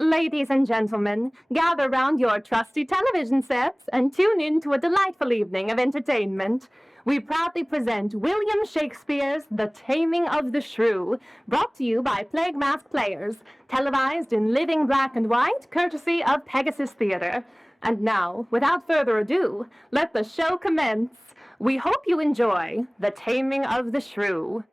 Ladies and gentlemen, gather round your trusty television sets and tune in to a delightful evening of entertainment. We proudly present William Shakespeare's The Taming of the Shrew, brought to you by Plague Mask Players, televised in living black and white, courtesy of Pegasus Theatre. And now, without further ado, let the show commence. We hope you enjoy The Taming of the Shrew.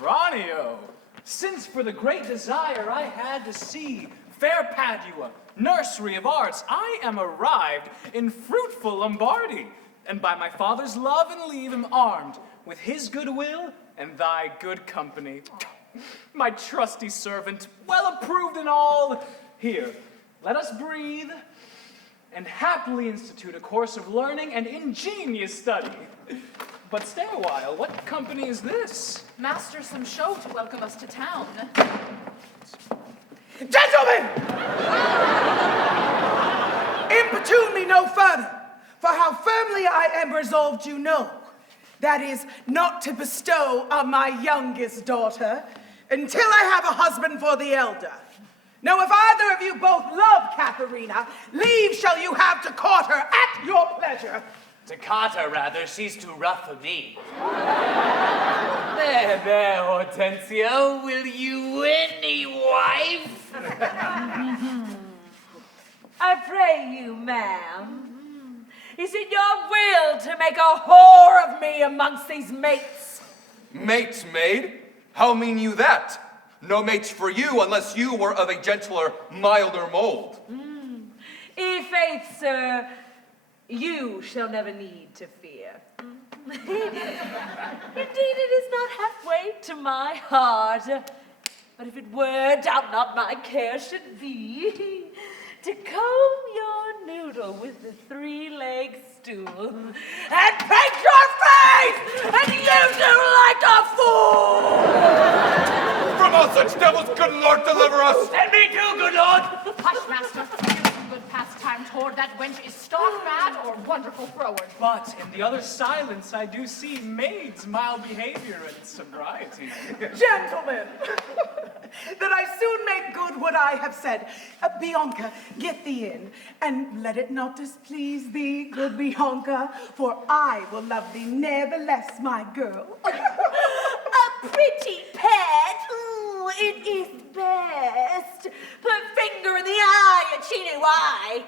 Tranio, since for the great desire I had to see fair Padua, nursery of arts, I am arrived in fruitful Lombardy, and by my father's love and leave am armed with his goodwill and thy good company. My trusty servant, well approved in all. Here, let us breathe and happily institute a course of learning and ingenious study. But stay a while, what company is this? Master some show to welcome us to town. Gentlemen! Importune me no further, for how firmly I am resolved you know. That is, not to bestow on my youngest daughter until I have a husband for the elder. Now, if either of you both love Katharina, leave shall you have to court her at your pleasure. To Carter, rather, she's too rough for me. There, Hortensio, will you any wife? I pray you, ma'am, is it your will to make a whore of me amongst these mates? Mates, maid? How mean you that? No mates for you unless you were of a gentler, milder mold. Faith, sir, you shall never need to fear. Indeed, it is not halfway to my heart. But if it were, doubt not my care should be to comb your noodle with the three-legged stool and paint your face and use you like a fool! From all such devils, good Lord, deliver us! And me too, good lord! Hush, master. Here's some good pastime toward that wench is stark mad or wonderful froward. But in the other silence I do see maid's mild behavior and sobriety. Gentlemen, that I soon make good what I have said. Bianca, get thee in, and let it not displease thee, good Bianca, for I will love thee nevertheless, my girl. A pretty pet, ooh, it is best. Put finger in the eye and she knew why.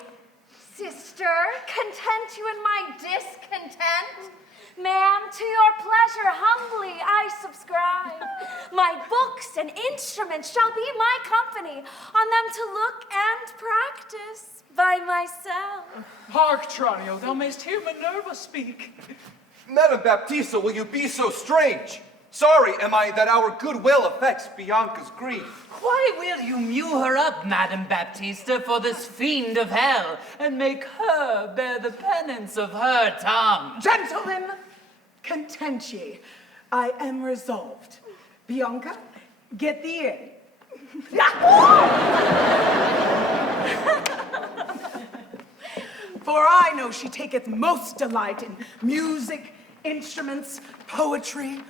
Sister, content you in my discontent? Ma'am, to your pleasure humbly I subscribe. My books and instruments shall be my company, on them to look and practice by myself. Hark, Tranio, thou mayst hear Minerva speak. Madam Baptista, will you be so strange? Sorry am I that our goodwill affects Bianca's grief. Why will you mew her up, Madam Baptista, for this fiend of hell, and make her bear the penance of her tongue? Gentlemen, content ye. I am resolved. Bianca, get thee in. For I know she taketh most delight in music, instruments, poetry.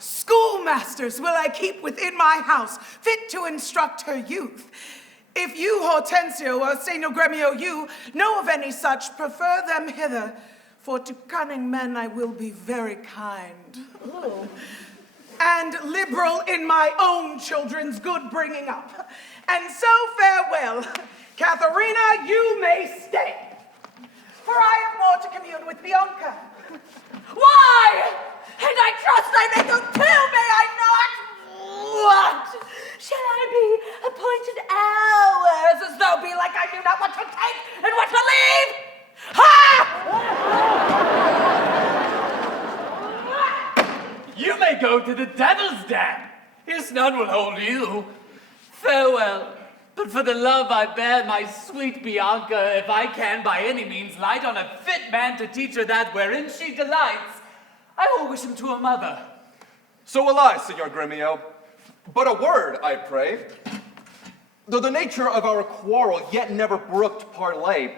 Schoolmasters will I keep within my house, fit to instruct her youth. If you, Hortensio, or St. Gremio, you know of any such, prefer them hither, for to cunning men I will be very kind. And liberal in my own children's good bringing up. And so farewell. Katharina, you may stay, for I have more to commune with Bianca. Why? And I trust I may go too, may I not? go to the devil's den. His none will hold you. Farewell. But for the love I bear my sweet Bianca, if I can by any means light on a fit man to teach her that wherein she delights, I will wish him to a mother. So will I, Signor Gremio. But a word, I pray. Though the nature of our quarrel yet never brooked parley,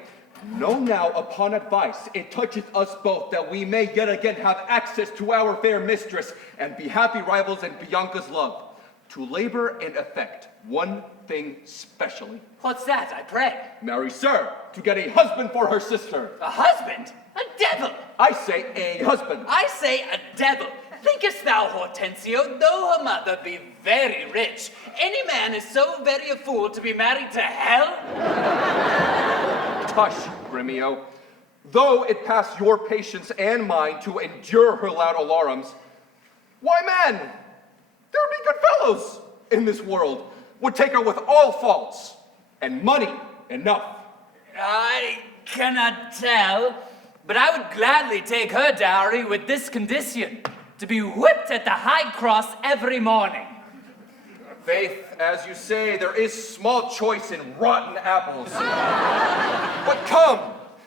know now upon advice it toucheth us both that we may yet again have access to our fair mistress and be happy rivals in Bianca's love. To labor and effect one thing specially. What's that, I pray? Marry, sir, to get a husband for her sister. A husband? A devil! I say a husband. I say a devil. Thinkest thou, Hortensio, though her mother be very rich, any man is so very a fool to be married to hell? Tush, Gremio. Though it pass your patience and mine to endure her loud alarums, why, man, there be good fellows in this world would take her with all faults, and money enough. I cannot tell, but I would gladly take her dowry with this condition, to be whipped at the high cross every morning. Faith, as you say, there is small choice in rotten apples. But come,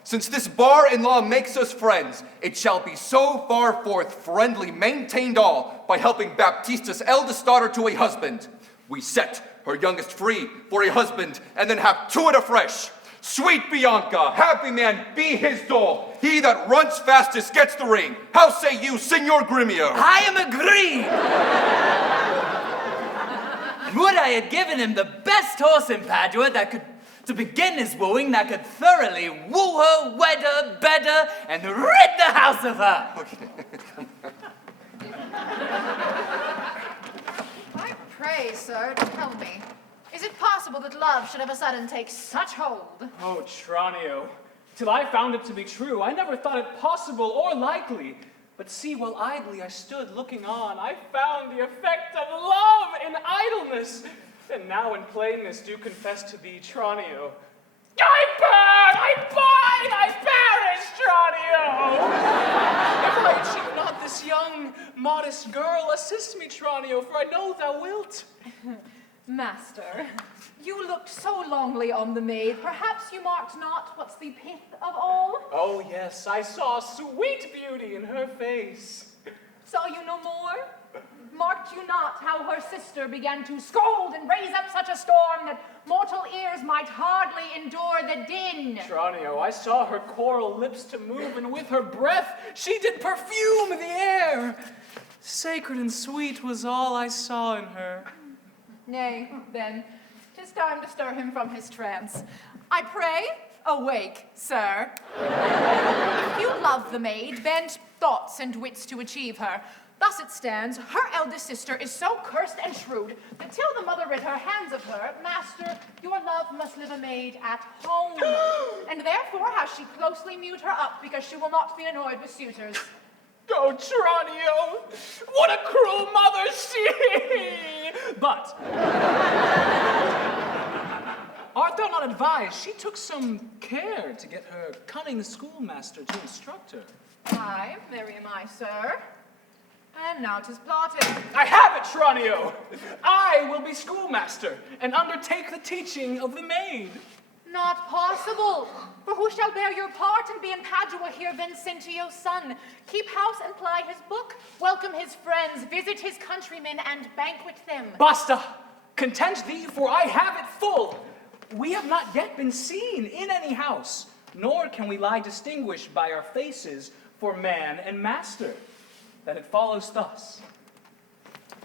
since this bar-in-law makes us friends, it shall be so far forth friendly maintained all by helping Baptista's eldest daughter to a husband. We set her youngest free for a husband, and then have to it afresh. Sweet Bianca, happy man be his dole. He that runs fastest gets the ring. How say you, Signor Gremio? I am agreed. And would I had given him the best horse in Padua that could, to begin his wooing, that could thoroughly woo her, wed her, bed her, and rid the house of her. I pray, sir, tell me, is it possible that love should of a sudden take such hold? Oh, Tranio, till I found it to be true, I never thought it possible or likely. But see, while idly I stood looking on, I found the effect of love in idleness. And now in plainness do confess to thee, Tranio, I burn, I pine, I perish, Tranio! If I achieve not this young, modest girl, assist me, Tranio, for I know thou wilt. Master, you looked so longly on the maid, perhaps you marked not what's the pith of all? Oh, yes, I saw sweet beauty in her face. Saw you no more? Marked you not how her sister began to scold and raise up such a storm that mortal ears might hardly endure the din? Tranio, I saw her coral lips to move, and with her breath she did perfume the air. Sacred and sweet was all I saw in her. Nay, then, 'tis time to stir him from his trance. I pray, awake, sir. If you love the maid, bend thoughts and wits to achieve her. Thus it stands, her eldest sister is so cursed and shrewd that till the mother rid her hands of her, master, your love must live a maid at home. And therefore has she closely mewed her up, because she will not be annoyed with suitors. Oh, Tranio, what a cruel mother she! But, art thou not advised she took some care to get her cunning schoolmaster to instruct her? Aye, very am I, sir. And now 'tis plotted. I have it, Tranio! I will be schoolmaster and undertake the teaching of the maid. Not possible. For who shall bear your part and be in Padua here Vincentio's son? Keep house and ply his book, welcome his friends, visit his countrymen, and banquet them. Basta! Content thee, for I have it full. We have not yet been seen in any house, nor can we lie distinguished by our faces for man and master. That it follows thus.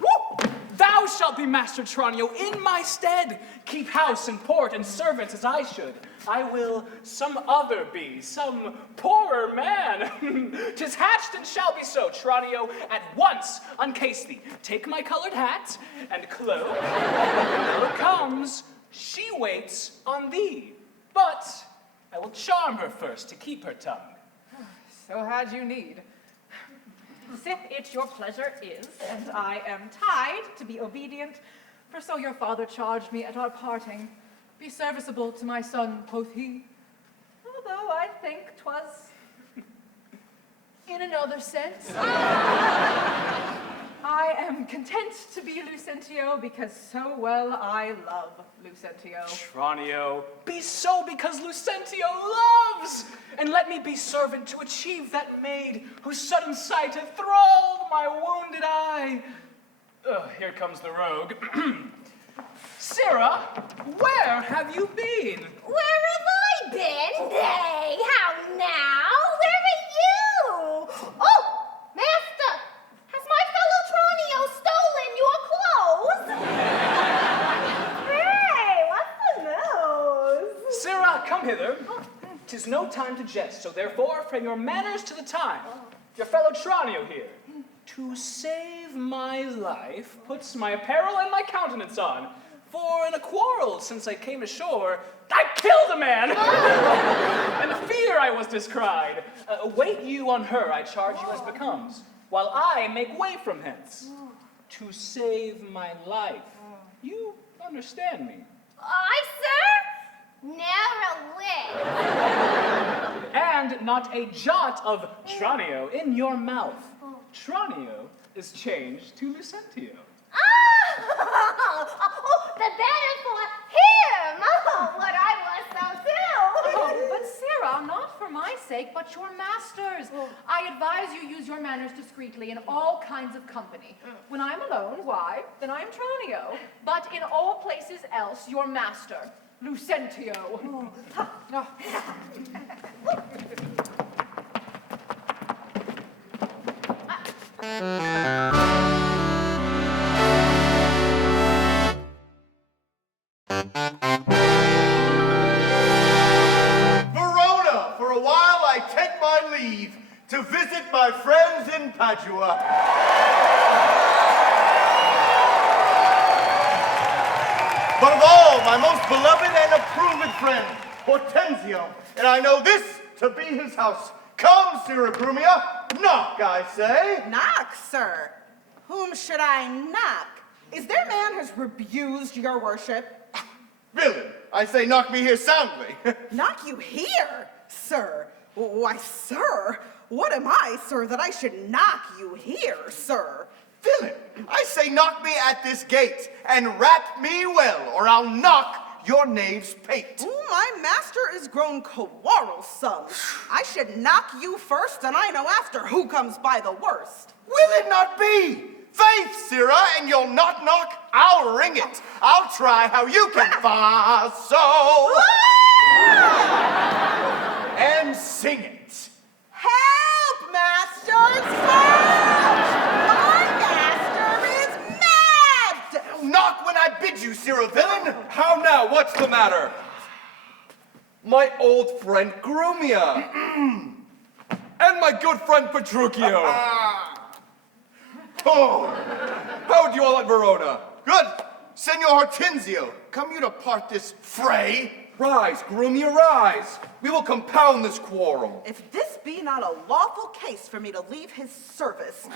Woo! Thou shalt be Master Tranio in my stead. Keep house and port and servants as I should. I will some other be, some poorer man. 'Tis hatched and shall be so, Tranio. At once uncase thee. Take my colored hat and cloak. When Miller comes, she waits on thee. But I will charm her first to keep her tongue. So had you need. Sith it your pleasure is, and I am tied to be obedient, for so your father charged me at our parting. Be serviceable to my son, quoth he. Although I think 'twas in another sense. I I am content to be Lucentio because so well I love Lucentio. Tranio, be so because Lucentio loves, and let me be servant to achieve that maid whose sudden sight hath thralled my wounded eye. Here comes the rogue. Sarah, where have you been? Where have I been? Nay, how now? Where are you? Oh, master, has my fellow Tranio stolen your clothes? Hey, what's the news? Sarah, come hither. 'Tis no time to jest, so therefore frame your manners to the time. Your fellow Tranio here, to save my life, puts my apparel and my countenance on. For in a quarrel since I came ashore, I killed a man! And fear I was descried. Wait you on her, I charge you as becomes, while I make way from hence. To save my life. You understand me? I, sir? Ne'er a whit. And not a jot of Tranio in your mouth. Tranio is changed to Lucentio. Oh, the better for him. Oh, what I was so too. Oh, but Sarah, not for my sake, but your master's. I advise you use your manners discreetly in all kinds of company. When I'm alone, why, then I am Tranio. But in all places else, your master, Lucentio. Verona, for a while I take my leave to visit my friends in Padua. But of all, my most beloved and approved friend, Hortensio, and I know this to be his house. Come, Siragrumia, knock, I say. Knock, sir. Whom should I knock? Is there a man has rebused your worship? Villain, I say knock me here soundly. Knock you here, sir? Why, sir, what am I, sir, that I should knock you here, sir? Villain, I say knock me at this gate, and rap me well, or I'll knock your knave's pate. Ooh, my master is grown quarrelsome. I should knock you first, and I know after who comes by the worst. Will it not be? Faith, Sirrah, and you'll not knock, I'll ring it. I'll try how you can fa so and sing it. Help, master, it's my master is mad! Knock when I bid you, Sirrah villain. How now? What's the matter? My old friend Grumia. And my good friend Petruchio. Oh, How do you all at Verona? good. Senor Hortensio, come you to part this fray? Rise, Grumia, rise. We will compound this quarrel. If this be not a lawful case for me to leave his service,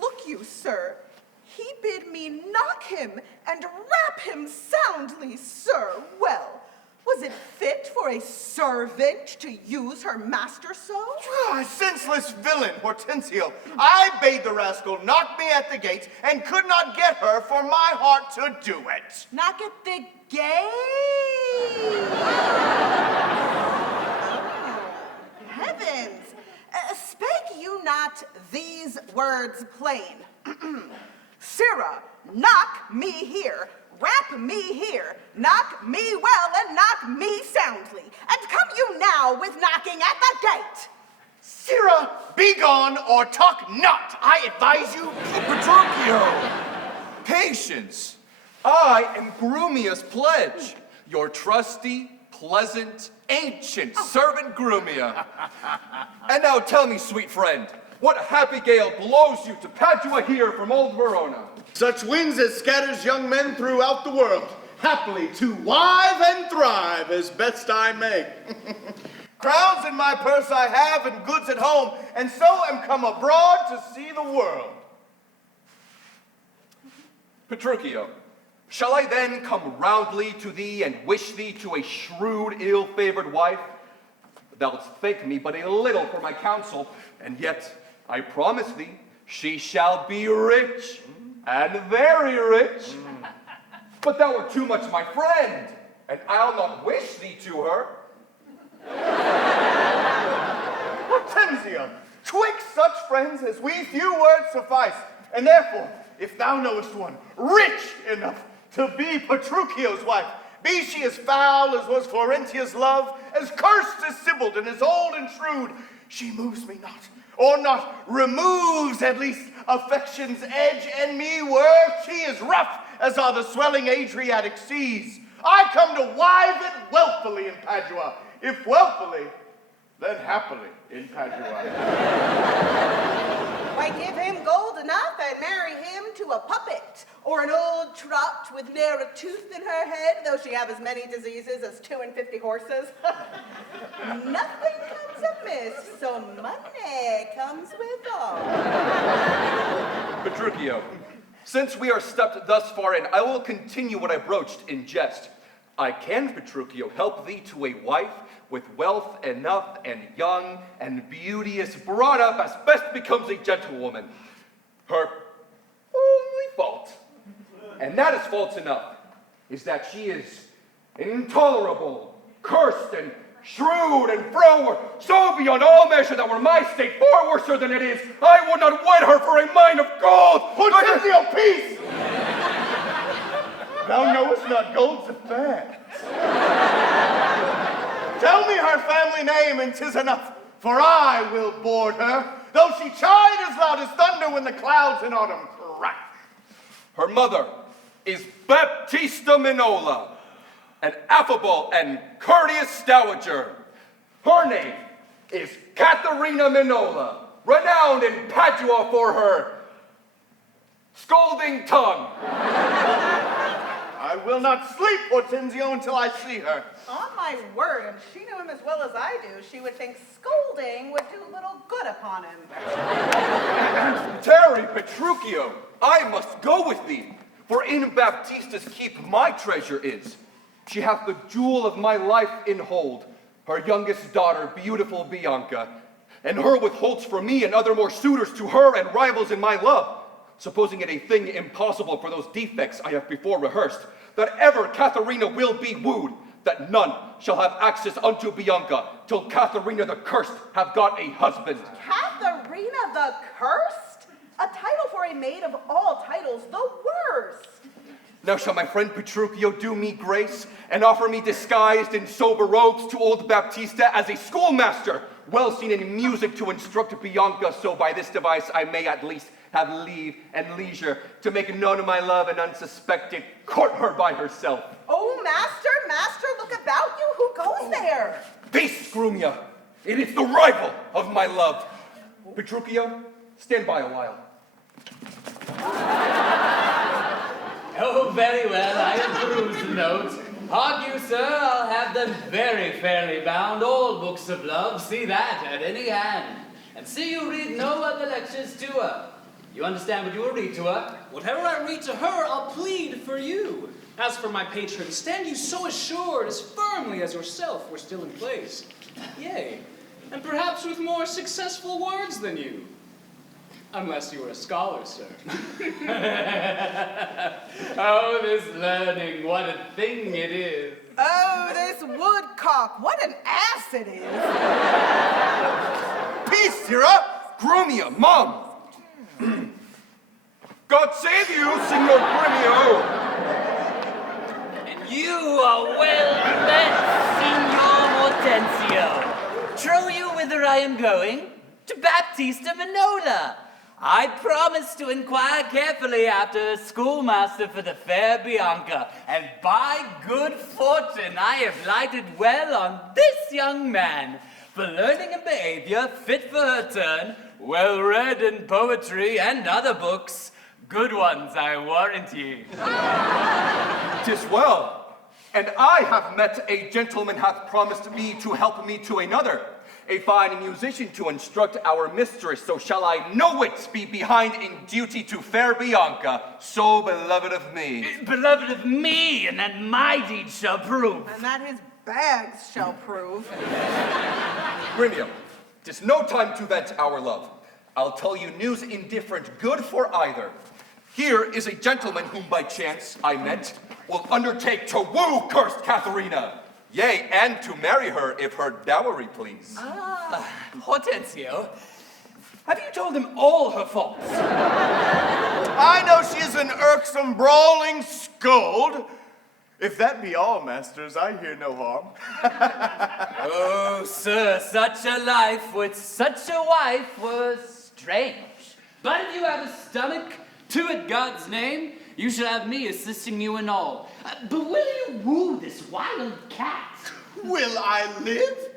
look you, sir, he bid me knock him and rap him soundly, sir. Well, was it fit for a servant to use her master so? Ah, senseless villain, Hortensio. I bade the rascal knock me at the gate and could not get her for my heart to do it. Knock at the gate. Heavens, spake you not these words plain? Sirrah, knock me here, rap me here, knock me well and knock me soundly, and come you now with knocking at the gate. Sirrah, be gone or talk not. I advise you. Petruchio! Patience! I am Grumia's pledge, your trusty, pleasant, ancient servant Grumia. And now tell me, sweet friend, what happy gale blows you to Padua here from old Verona? Such winds as scatters young men throughout the world, happily to wive and thrive as best I may. Crowns in my purse I have and goods at home, and so am come abroad to see the world. Petruchio, shall I then come roundly to thee and wish thee to a shrewd, ill-favored wife? Thou'lt thank me but a little for my counsel, and yet I promise thee, She shall be rich, and very rich. But thou art too much my friend, and I'll not wish thee to her. Hortensio, twixt such friends as we few words suffice, and therefore, if thou knowest one rich enough to be Petruchio's wife, be she as foul as was Florentia's love, as cursed as Sibyl, and as old and shrewd, she moves me not, or not removes at least affection's edge, and me were she as rough as are the swelling Adriatic seas. I come to wive it wealthfully in Padua, if wealthfully, then happily in Padua. Why, give him gold enough and marry him to a puppet, or an old trot with ne'er a tooth in her head, though she have as many diseases as 52 horses. Nothing comes amiss, so money comes with all. Petruchio, since we are stepped thus far in, I will continue what I broached in jest. I can, Petruchio, help thee to a wife with wealth enough and young and beauteous, brought up as best becomes a gentlewoman. Her only fault, and that is fault enough, is that she is intolerable, cursed, and shrewd, and froward, so beyond all measure that were my state far worser than it is, I would not wed her for a mine of gold. Hortensio, peace! Thou knowest not gold's a fad. Tell me her family name, and 'tis enough, for I will board her, though she chide as loud as thunder when the clouds in autumn crash. Her mother is Baptista Minola, an affable and courteous dowager. Her name is Katharina Minola, renowned in Padua for her scolding tongue. I will not sleep, Hortensio, until I see her. On my word, if she knew him as well as I do, she would think scolding would do little good upon him. Tarry, Petruchio, I must go with thee, for in Baptista's keep my treasure is. She hath the jewel of my life in hold, her youngest daughter, beautiful Bianca, and her withholds for me and other more suitors to her and rivals in my love, supposing it a thing impossible for those defects I have before rehearsed, that ever Katharina will be wooed, that none shall have access unto Bianca, till Katharina the Cursed have got a husband. Katharina the Cursed? A title for a maid of all titles, the worst. Now shall my friend Petruchio do me grace, and offer me disguised in sober robes to old Baptista as a schoolmaster, well seen in music to instruct Bianca, so by this device I may at least have leave and leisure to make known my love and unsuspected court her by herself. Oh, master, look about you. Who goes there? Peace, Grumia. It is the rival of my love. Petruchio, stand by a while. Oh, very well, I approve the note. Hark you, sir, I'll have them very fairly bound, all books of love, see that at any hand. And see you read no other lectures to her. You understand what you will read to her? Whatever I read to her, I'll plead for you. As for my patron, stand you so assured, as firmly as yourself were still in place. Yea, and perhaps with more successful words than you. Unless you were a scholar, sir. Oh, this learning, what a thing it is. Oh, this woodcock, what an ass it is. Peace, Sirrah! Grumia, Mom! God save you, Signor Grumio! And you are well met, Signor Hortensio. Trow you whither I am going? To Baptista Minola. I promise to inquire carefully after a schoolmaster for the fair Bianca, and by good fortune I have lighted well on this young man, for learning and behavior fit for her turn, well read in poetry and other books, good ones I warrant ye. 'Tis well, and I have met a gentleman hath promised me to help me to another, a fine musician to instruct our mistress, so shall I no whit be behind in duty to fair Bianca, so beloved of me. Beloved of me, and that my deed shall prove. And that his bags shall prove. Grumio, 'tis no time to vent our love. I'll tell you news indifferent, good for either. Here is a gentleman whom by chance I met, will undertake to woo cursed Katharina. Yea, and to marry her if her dowry please. Hortensio, have you told him all her faults? I know she is an irksome, brawling scold. If that be all, masters, I hear no harm. Oh, sir, such a life with such a wife was strange. But if you have a stomach, to it God's name, you shall have me assisting you in all. But will you woo this wild cat? Will I live?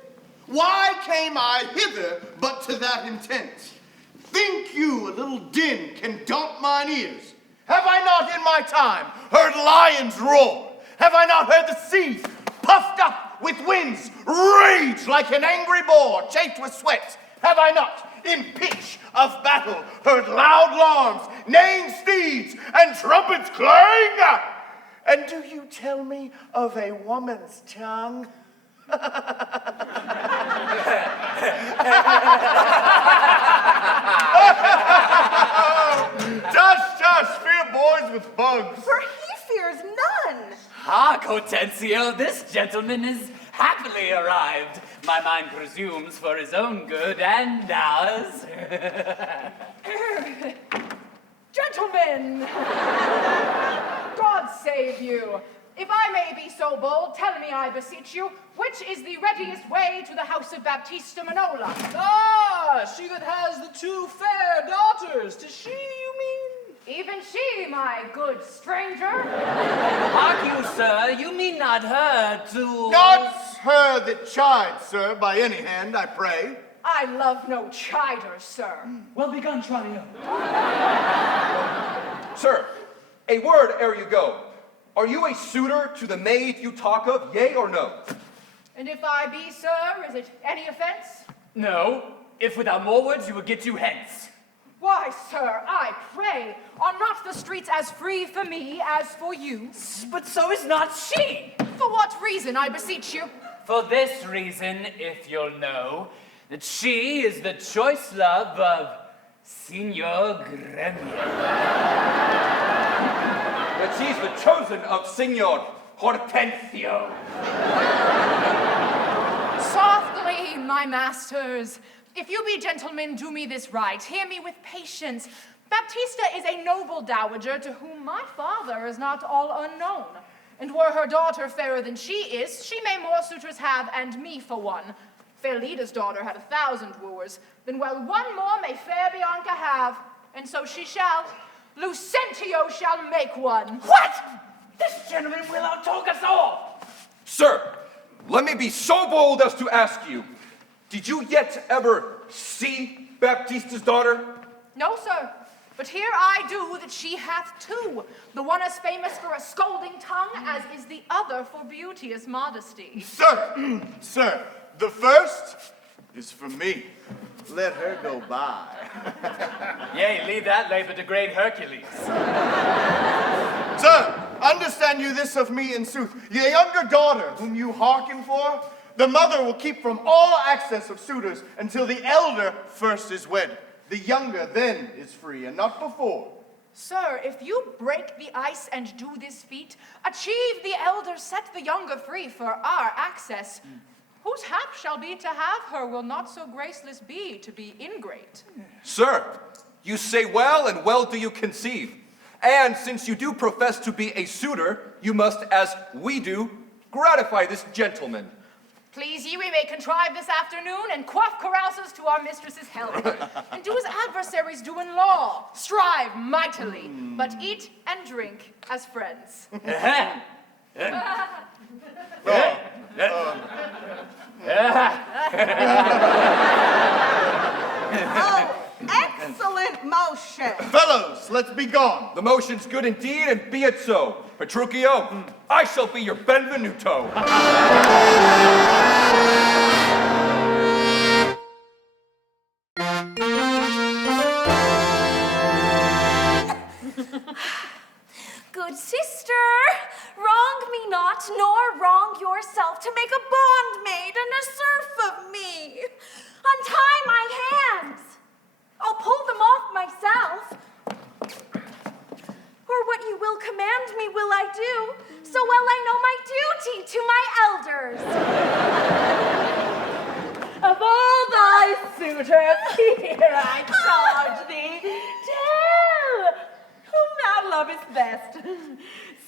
Why came I hither but to that intent? Think you a little din can daunt mine ears? Have I not in my time heard lions roar? Have I not heard the sea puffed up with winds rage like an angry boar chafed with sweat? Have I not in pitch of battle heard loud alarms, neighing steeds, and trumpets clang? And do you tell me of a woman's tongue? Tush, tush, fear boys with bugs. For he fears none. Ah, Hortensio, this gentleman is happily arrived. My mind presumes for his own good and ours. Gentlemen, God save you. If I may be so bold, tell me, I beseech you, which is the readiest way to the house of Baptista Manola? Ah, she that has the two fair daughters. To she, you mean? Even she, my good stranger. Hark you, sir, you mean not her to... Not her that chides, sir, by any hand, I pray. I love no chider, sir. Well begun, Tranio. Sir, a word ere you go. Are you a suitor to the maid you talk of, yea or no? And if I be, sir, is it any offense? No, if without more words you would get you hence. Why, sir, I pray, are not the streets as free for me as for you? But so is not she. For what reason, I beseech you? For this reason, if you'll know, that she is the choice love of Signor Gremio. That she's the chosen of Signor Hortensio. Softly, my masters. If you be gentlemen, do me this right. Hear me with patience. Baptista is a noble dowager to whom my father is not all unknown. And were her daughter fairer than she is, she may more suitors have, and me for one. Fair Lida's daughter had 1,000 wooers. Then well, one more may fair Bianca have, and so she shall. Lucentio shall make one. What? This gentleman will outtalk us all. Sir, let me be so bold as to ask you, did you yet ever see Baptista's daughter? No, sir. But here I do that she hath two. The one as famous for a scolding tongue as is the other for beauteous modesty. Sir, sir, the first is for me. Let her go by. Yea, leave that labor to great Hercules. Sir, understand you this of me in sooth. The younger daughter whom you hearken for, the mother will keep from all access of suitors until the elder first is wed. The younger then is free, and not before. Sir, if you break the ice and do this feat, achieve the elder, set the younger free for our access. Whose hap shall be to have her will not so graceless be to be ingrate. Sir, you say well, and well do you conceive. And since you do profess to be a suitor, you must, as we do, gratify this gentleman. Please ye, we may contrive this afternoon and quaff carouses to our mistress's health. And do as adversaries do in law, strive mightily, but eat and drink as friends. Oh, excellent motion. Fellows, let's be gone. The motion's good indeed, and be it so. Petruchio, I shall be your Benvenuto. Good sister, wrong me not, nor wrong yourself, to make a bondmaid and a serf of me. Untie my hands. I'll pull them off myself. Or what you will command me will I do, so well I know my duty to my elders. Of all thy suitors, here I charge thee, tell whom thou lovest best.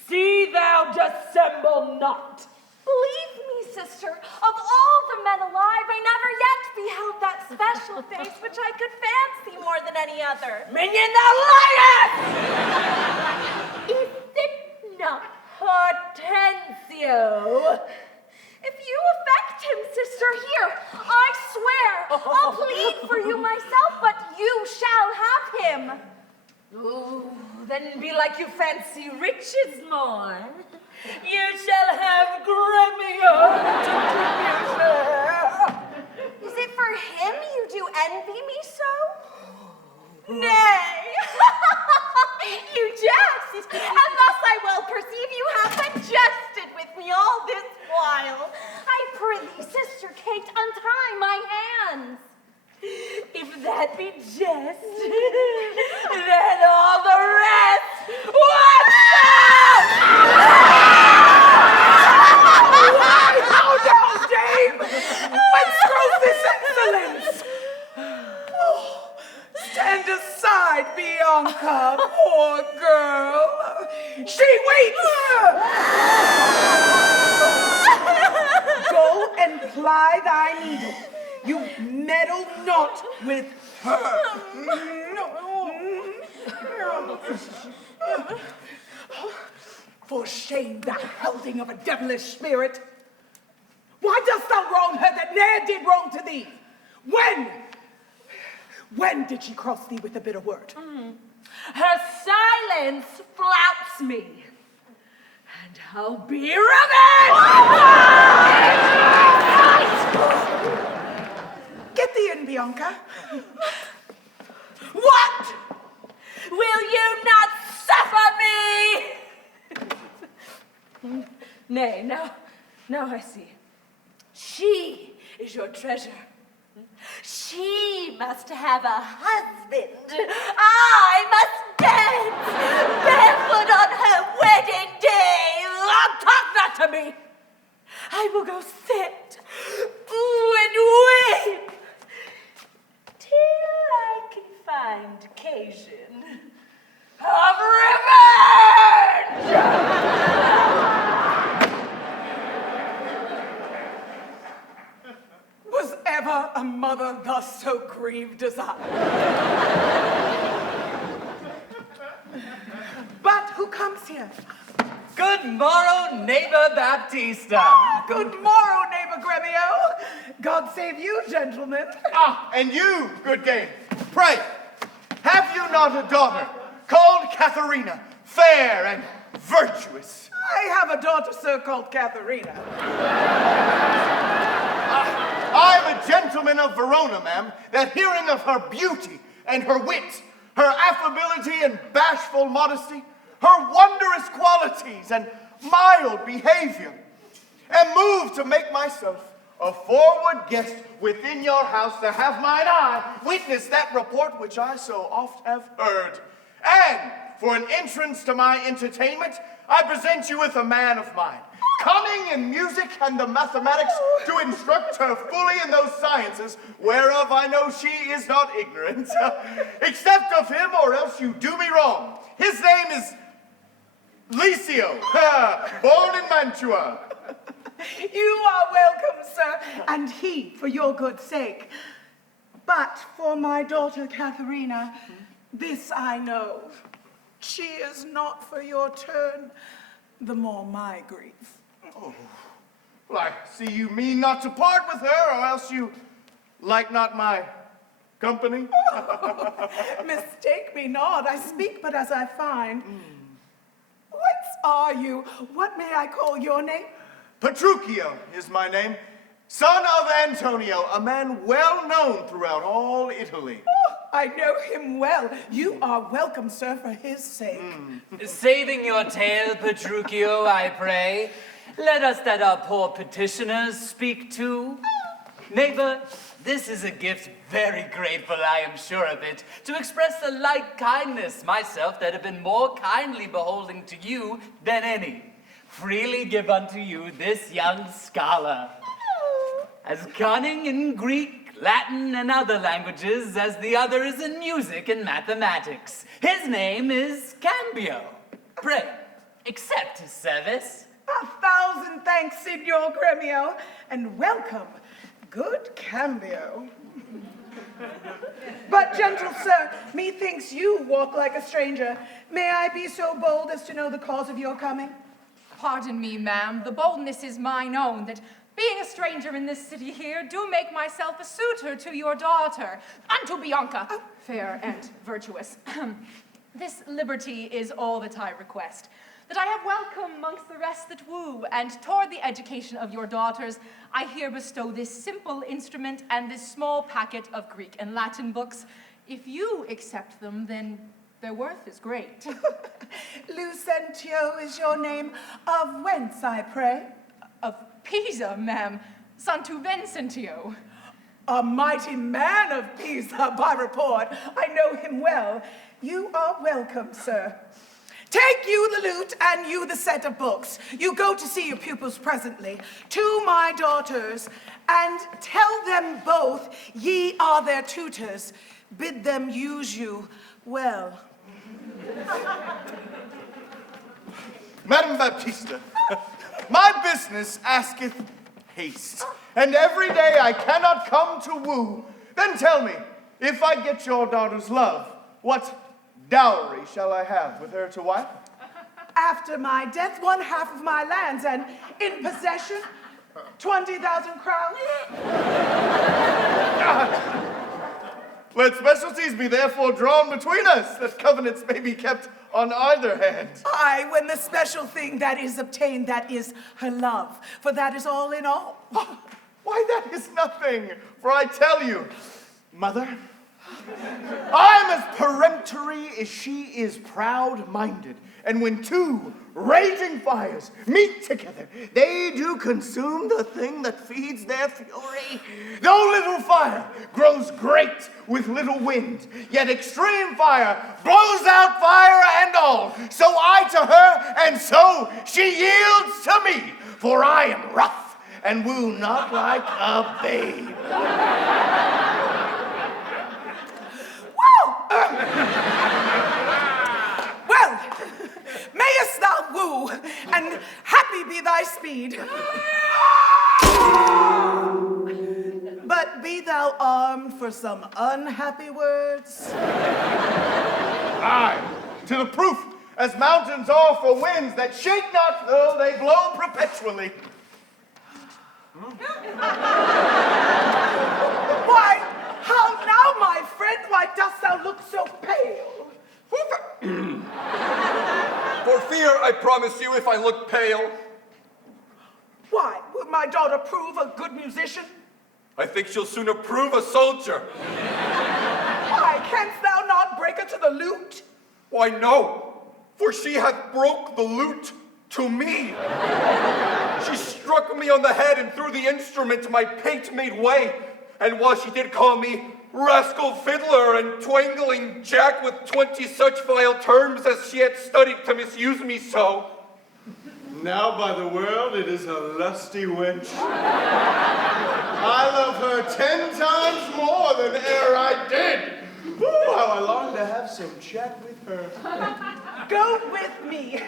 See thou dissemble not. Believe me, sister, of all the men alive, I never yet beheld that special face which I could fancy more than any other. Minion, thou liest! Is it not Hortensio? If you affect him, sister, here, I swear, I'll plead for you myself, but you shall have him. Ooh, then be like you fancy riches more. You shall have Gremio to tribute. Is it for him you do envy me so? Nay, you jest, and thus I well perceive you have but jested with me all this while. I prithee, sister Kate, untie my hands. If that be jest, then all the rest, what's up? Why, how now, dame? Whence grows this insolence? Oh, stand aside, Bianca, poor girl. She weeps! Go and ply thy needle. You meddle not with her. For shame, thou helding of a devilish spirit. Why dost thou wrong her that ne'er did wrong to thee? When did she cross thee with a bitter word? Her silence flouts me, and I'll be revenged! Get thee in, Bianca. What? Will you not suffer me? Nay, now I see. She is your treasure. She must have a husband. I must dance barefoot on her wedding day. Talk not to me. I will go sit and weep till I can find occasion of revenge. Was ever a mother thus so grieved as I? But who comes here? Good morrow, neighbor Baptista. Good morrow, neighbor Gremio. God save you, gentlemen. Ah, and you, good dame, pray, have you not a daughter called Katharina, fair and virtuous? I have a daughter, sir, called Katharina. I'm a gentleman of Verona, ma'am, that hearing of her beauty and her wit, her affability and bashful modesty, her wondrous qualities and mild behavior, am moved to make myself a forward guest within your house to have mine eye witness that report which I so oft have heard. And for an entrance to my entertainment, I present you with a man of mine, cunning in music and the mathematics, to instruct her fully in those sciences whereof I know she is not ignorant. Except of him, or else you do me wrong. His name is Licio, born in Mantua. You are welcome, sir, and he for your good sake. But for my daughter Katharina, this I know. She is not for your turn, the more my grief. Oh, well, I see you mean not to part with her, or else you like not my company. Mistake me not, I speak but as I find. Whence are you? What may I call your name? Petruchio is my name, son of Antonio, a man well known throughout all Italy. Oh, I know him well. You are welcome, sir, for his sake. Saving your tale, Petruchio, I pray, let us that are poor petitioners speak to. Neighbor, This is a gift very grateful, I am sure of it, to express the like kindness myself that have been more kindly beholding to you than any. Freely give unto you this young scholar, as cunning in Greek, Latin, and other languages as the other is in music and mathematics. His name is Cambio. Pray, accept his service. 1,000 thanks, Signor Gremio, and welcome, good Cambio. But, gentle sir, methinks you walk like a stranger. May I be so bold as to know the cause of your coming? Pardon me, ma'am, the boldness is mine own, that being a stranger in this city here, do make myself a suitor to your daughter, unto Bianca, fair and virtuous. This liberty is all that I request, that I have welcome amongst the rest that woo, and toward the education of your daughters, I here bestow this simple instrument and this small packet of Greek and Latin books. If you accept them, then their worth is great. Lucentio is your name, of whence, I pray? Of Pisa, ma'am, Santo Vincentio. A mighty man of Pisa, by report. I know him well. You are welcome, sir. Take you the lute and you the set of books. You go to see your pupils presently, to my daughters, and tell them both ye are their tutors. Bid them use you well. Madam Baptista, my business asketh haste, and every day I cannot come to woo. Then tell me, if I get your daughter's love, what dowry shall I have with her to wife? After my death, 1/2 of my lands, and in possession, 20,000 crowns. Let specialties be therefore drawn between us, that covenants may be kept on either hand. Aye, when the special thing that is obtained, that is her love, for that is all in all. Oh, why, that is nothing, for I tell you, mother, I'm as peremptory as she is proud-minded, and when two raging fires meet together, they do consume the thing that feeds their fury. Though little fire grows great with little wind, yet extreme fire blows out fire and all. So I to her, and so she yields to me, for I am rough and woo not like a babe. Well, mayest thou woo, and happy be thy speed. But be thou armed for some unhappy words. Aye, to the proof, as mountains are for winds that shake not though they blow perpetually. Why, how now, my friend? Why dost thou look so pale? For fear, I promise you, if I look pale. Why, will my daughter prove a good musician? I think she'll sooner prove a soldier. Why, canst thou not break her to the lute? Why, no, for she hath broke the lute to me. She struck me on the head, and through the instrument my pate made way. And while she did call me rascal fiddler and twangling jack with 20 such vile terms as she had studied to misuse me so. Now by the world it is a lusty wench. I love her 10 times more than e'er I did. Ooh, how I long to have some chat with her. Go with me.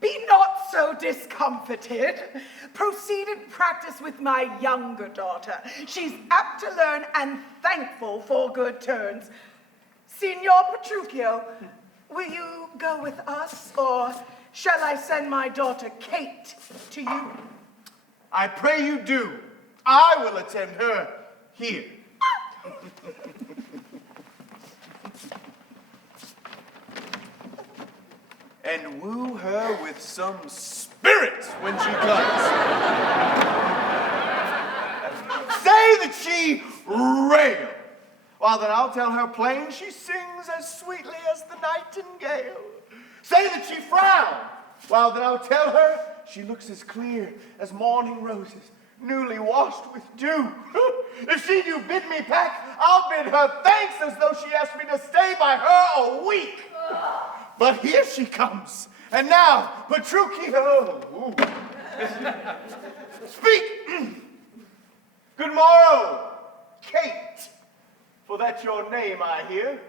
Be not so discomfited. Proceed and practice with my younger daughter. She's apt to learn and thankful for good turns. Signor Petruchio, will you go with us, or shall I send my daughter Kate to you? I pray you do. I will attend her here. And woo her with some spirit when she comes. Say that she rail. Well, then I'll tell her plain she sings as sweetly as the nightingale. Say that she frown. Well, then I'll tell her she looks as clear as morning roses, newly washed with dew. If she do bid me back, I'll bid her thanks as though she asked me to stay by her a week. But here she comes. And now, Petruchio. Speak. Good morrow, Kate. For that's your name, I hear.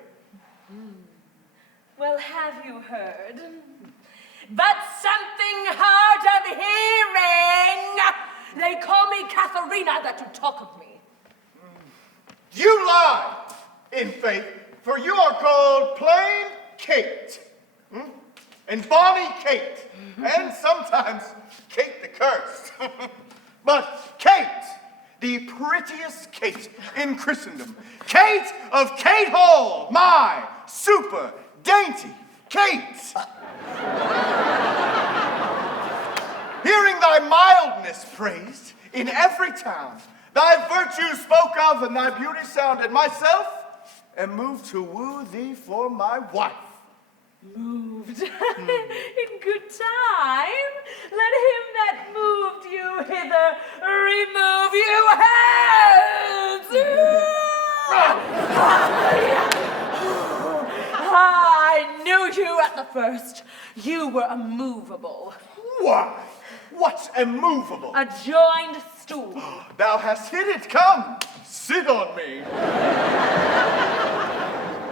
Well, have you heard? But something hard of hearing. They call me Katharina that you talk of me. You lie, in faith, for you are called plain Kate. And bonny Kate. And sometimes Kate the Cursed. But Kate, the prettiest Kate in Christendom. Kate of Kate Hall, my super dainty Kate. Hearing thy mildness praised in every town, thy virtues spoke of and thy beauty sounded, myself am moved to woo thee for my wife. Moved in good time. Let him that moved you hither remove you hence. I knew you at the first. You were immovable. Why? What's immovable? A joined stool. Thou hast hit it. Come, sit on me.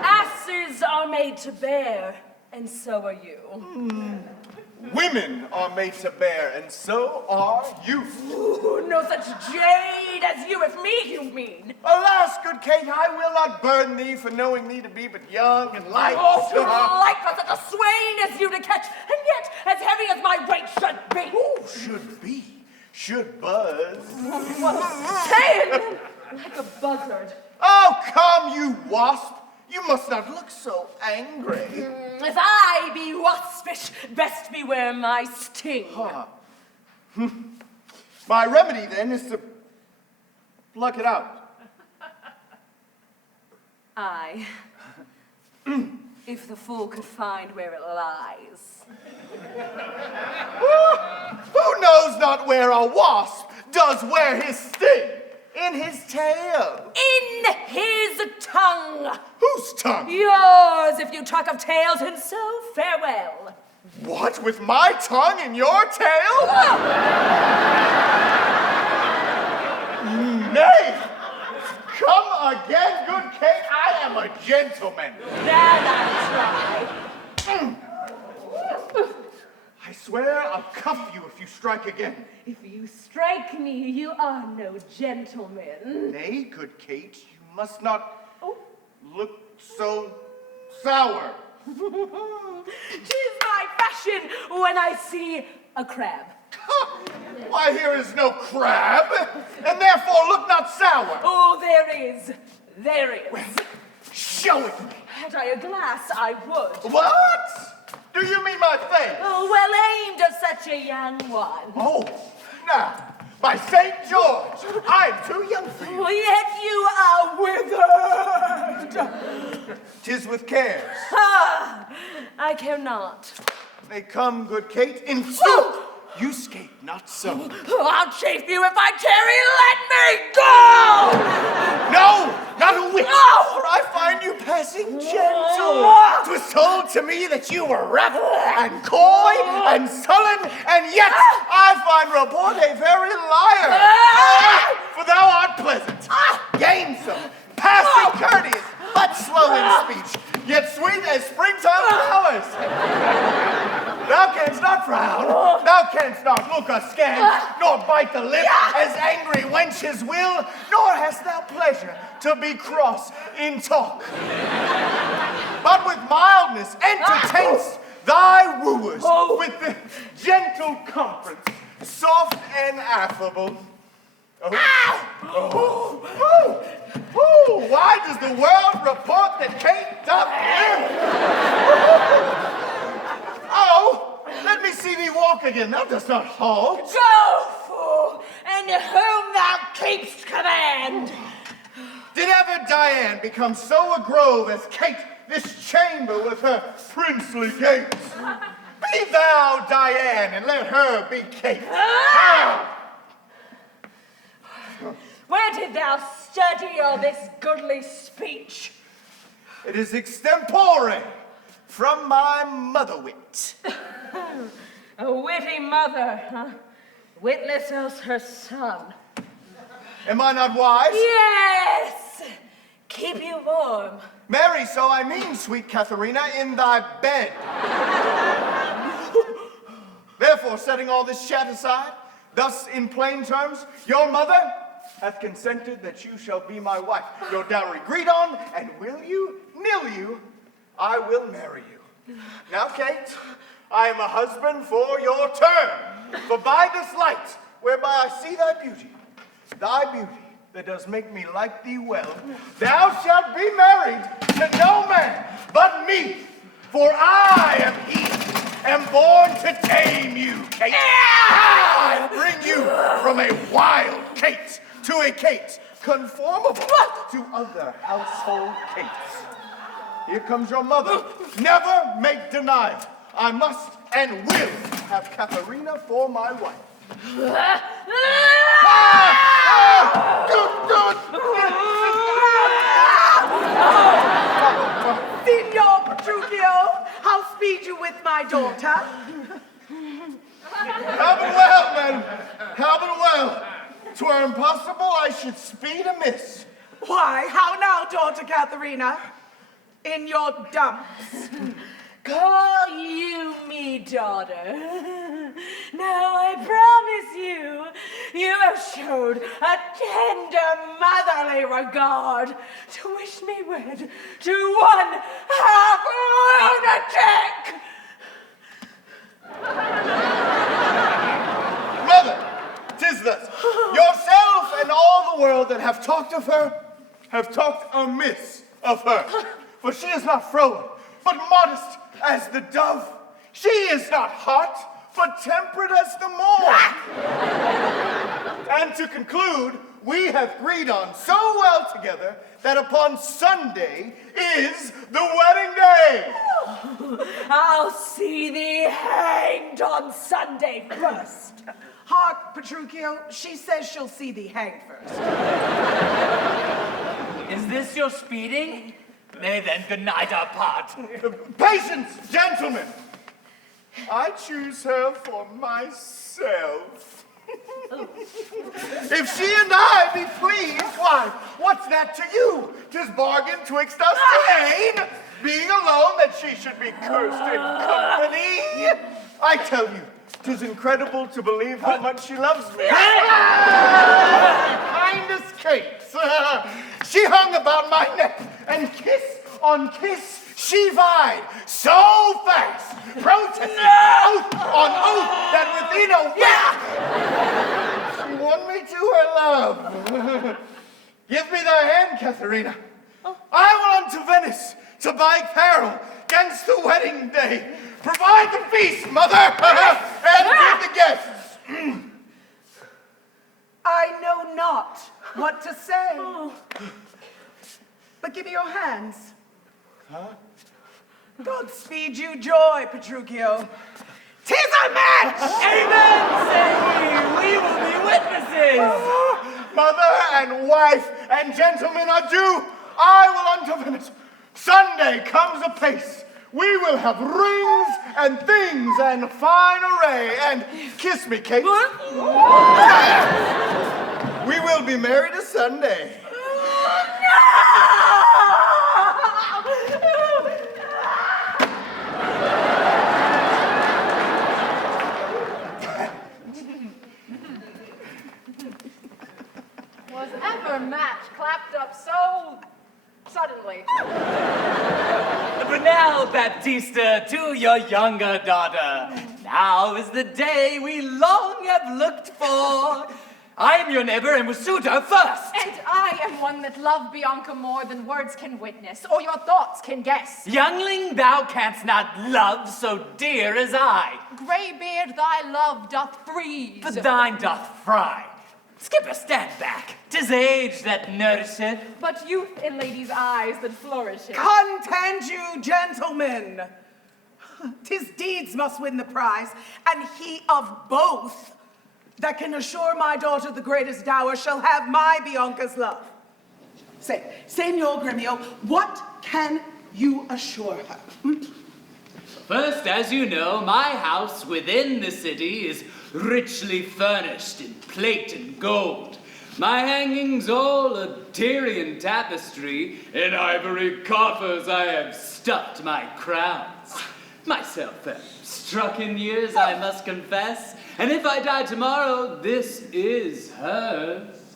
Asses are made to bear, and so are you. Women are made to bear, and so are you. Ooh, no such jade as you with me, you mean. Alas, good Kate, I will not burn thee for knowing thee to be but young and light. Oh, light for such a swain as you to catch, and yet as heavy as my weight should be. Oh, should be. Should buzz. Saying like a buzzard. Oh, come, you wasp. You must not look so angry. If I be waspish, best beware my sting. My remedy, then, is to pluck it out. Aye. If the fool could find where it lies. Who knows not where a wasp does wear his sting? In his tail. In his tongue. Whose tongue? Yours, if you talk of tails, and so farewell. What, with my tongue in your tail? Nay! Come again, good Kate. I am a gentleman. Now I try. I swear I'll cuff you if you strike again. If you strike me, you are no gentleman. Nay, good Kate, you must not look so sour. 'Tis my fashion when I see a crab. Why, here is no crab, and therefore look not sour. Oh, there is. There is. Well, show it me. Had I a glass, I would. What? Do you mean my face? Oh, well aimed of such a young one. Oh, now, by St. George, I'm too young for you. Yet you are withered. 'Tis with cares. Ah, I care not. They come, good Kate, in suit. You skate not so. I'll chafe you if I tarry. Let me go! No, not a whit. No! For I find you passing gentle. 'Twas told to me that you were rough and coy and sullen, and yet I find report a very liar. For thou art pleasant, gamesome, passing courteous, but slow in speech, yet sweet as springtime flowers. Thou canst not frown, thou canst not look askance, nor bite the lip as angry wenches will, nor hast thou pleasure to be cross in talk. But with mildness entertainst thy wooers, with the gentle conference, soft and affable. Why does the world report that Kate doth live? Oh, let me see thee walk again. Thou dost not halt. Go, fool, and whom thou keep'st command. Did ever Diane become so a grove as Kate, this chamber with her princely gates? Be thou Diane, and let her be Kate. Where did thou study all this goodly speech? It is extempore from my mother wit. A witty mother, huh? Witless as her son. Am I not wise? Yes! Keep you warm. Marry, so I mean, sweet Katharina, in thy bed. Therefore, setting all this chat aside, thus in plain terms, your mother hath consented that you shall be my wife. Your dowry agreed on, and will you, nill you, I will marry you. Now, Kate, I am a husband for your term. For by this light, whereby I see thy beauty that does make me like thee well, thou shalt be married to no man but me. For I am born to tame you, Kate. I bring you from a wild Kate to a Kate conformable to other household Kates. Here comes your mother. Never make denial. I must and will have Katharina for my wife. Signor Petruchio, how speed you with my daughter? Have it well, men. Have it well. 'Twere impossible I should speed amiss. Why, how now, daughter Katharina? In your dumps. Call you me daughter. Now I promise you have showed a tender motherly regard to wish me wed to one half lunatic. Mother, 'tis thus. Yourself and all the world that have talked of her have talked amiss of her. For she is not froward, but modest as the dove. She is not hot, but temperate as the morn. And to conclude, we have agreed on so well together that upon Sunday is the wedding day. I'll see thee hanged on Sunday first. Hark, Petruchio, she says she'll see thee hanged first. Is this your speeding? Nay then, good night, our part. Patience, gentlemen. I choose her for myself. If she and I be pleased, why, what's that to you? 'Tis bargain twixt us twain. Being alone, that she should be cursed in company. I tell you, 'tis incredible to believe how much she loves me. Kindest Kate. She hung about my neck, and kiss on kiss she vied so fast, protesting oath on oath that within a week she won me to her love. Give me thy hand, Katharina. I will unto Venice to buy apparel against the wedding day. Provide the feast, mother, and give the guests. I know not what to say. But give me your hands. Huh? God speed you joy, Petruchio. 'Tis a match! Amen, say we will be witnesses. Mother and wife and gentlemen adieu. I will unto Venice. Sunday comes apace. We will have rings and things and fine array. And kiss me, Kate. We will be married a Sunday. Was ever match clapped up so suddenly? But now, Baptista, to your younger daughter. Now is the day we long have looked for. I am your neighbor and will suit her first. And I am one that love Bianca more than words can witness, or your thoughts can guess. Youngling, thou canst not love so dear as I. Greybeard, thy love doth freeze. But thine doth fry. Skipper, stand back. 'Tis age that nourisheth. But youth in ladies' eyes that flourisheth. Content you, gentlemen. 'Tis deeds must win the prize, and he of both that can assure my daughter the greatest dower shall have my Bianca's love. Say, Senor Gremio, what can you assure her? First, as you know, my house within the city is richly furnished in plate and gold. My hangings all a Tyrian tapestry. In ivory coffers I have stuffed my crowns. Myself am struck in years, I must confess, and if I die tomorrow, this is hers.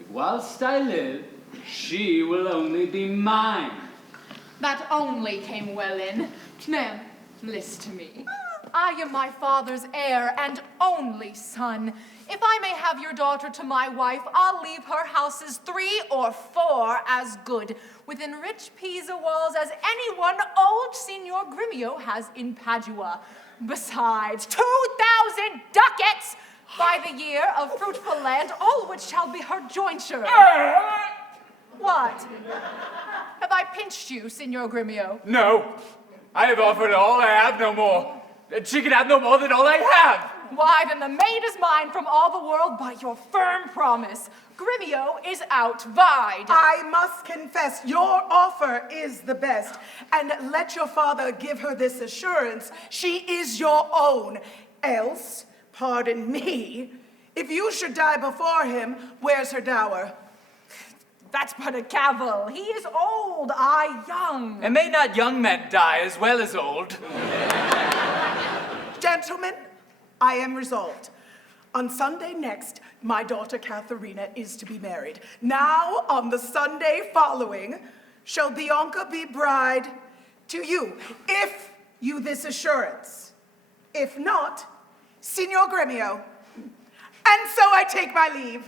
If whilst I live, she will only be mine. That only came well in. Ma'am, list to me. I am my father's heir and only son. If I may have your daughter to my wife, I'll leave her houses 3 or 4 as good, within rich Pisa walls as anyone old Signor Gremio has in Padua. Besides, 2,000 ducats by the year of fruitful land, all which shall be her jointure. What? Have I pinched you, Signor Gremio? No, I have offered all, I have no more. She can have no more than all I have. Why, then the maid is mine from all the world by your firm promise. Gremio is outvied. I must confess, your offer is the best. And let your father give her this assurance. She is your own. Else, pardon me, if you should die before him, where's her dower? That's but a cavil. He is old, I young. And may not young men die as well as old? Gentlemen, I am resolved. On Sunday next, my daughter Katharina is to be married. Now, on the Sunday following, shall Bianca be bride to you, if you this assurance. If not, Signor Gremio. And so I take my leave.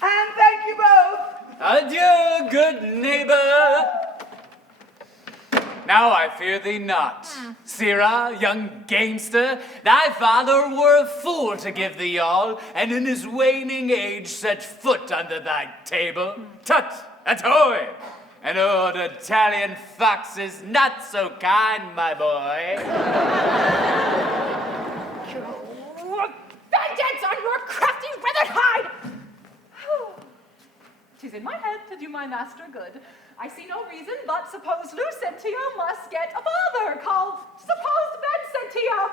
And thank you both. Adieu, good neighbor. Now I fear thee not. Sirrah, young gamester, thy father were a fool to give thee all, and in his waning age set foot under thy table. Tut, atoy! An old Italian fox is not so kind, my boy. Vengeance on your crafty withered hide! 'Tis in my head to do my master good. I see no reason, but suppose Lucentia must get a father called supposed Vicentia.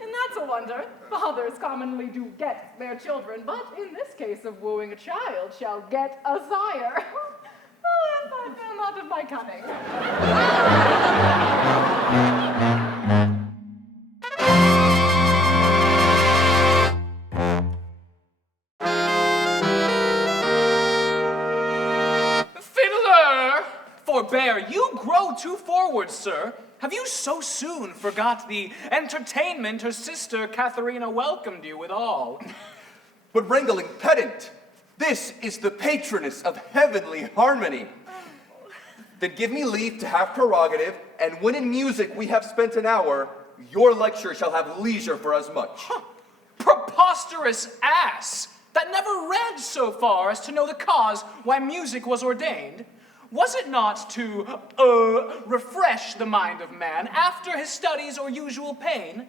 And that's a wonder. Fathers commonly do get their children, but in this case of wooing a child shall get a sire. Oh, if I fail not of my cunning. Forbear, you grow too forward, sir. Have you so soon forgot the entertainment her sister Katharina welcomed you withal? But wrangling pedant, this is the patroness of heavenly harmony. Then give me leave to have prerogative, and when in music we have spent an hour, your lecture shall have leisure for as much. Preposterous ass, that never read so far as to know the cause why music was ordained. Was it not to, refresh the mind of man after his studies or usual pain?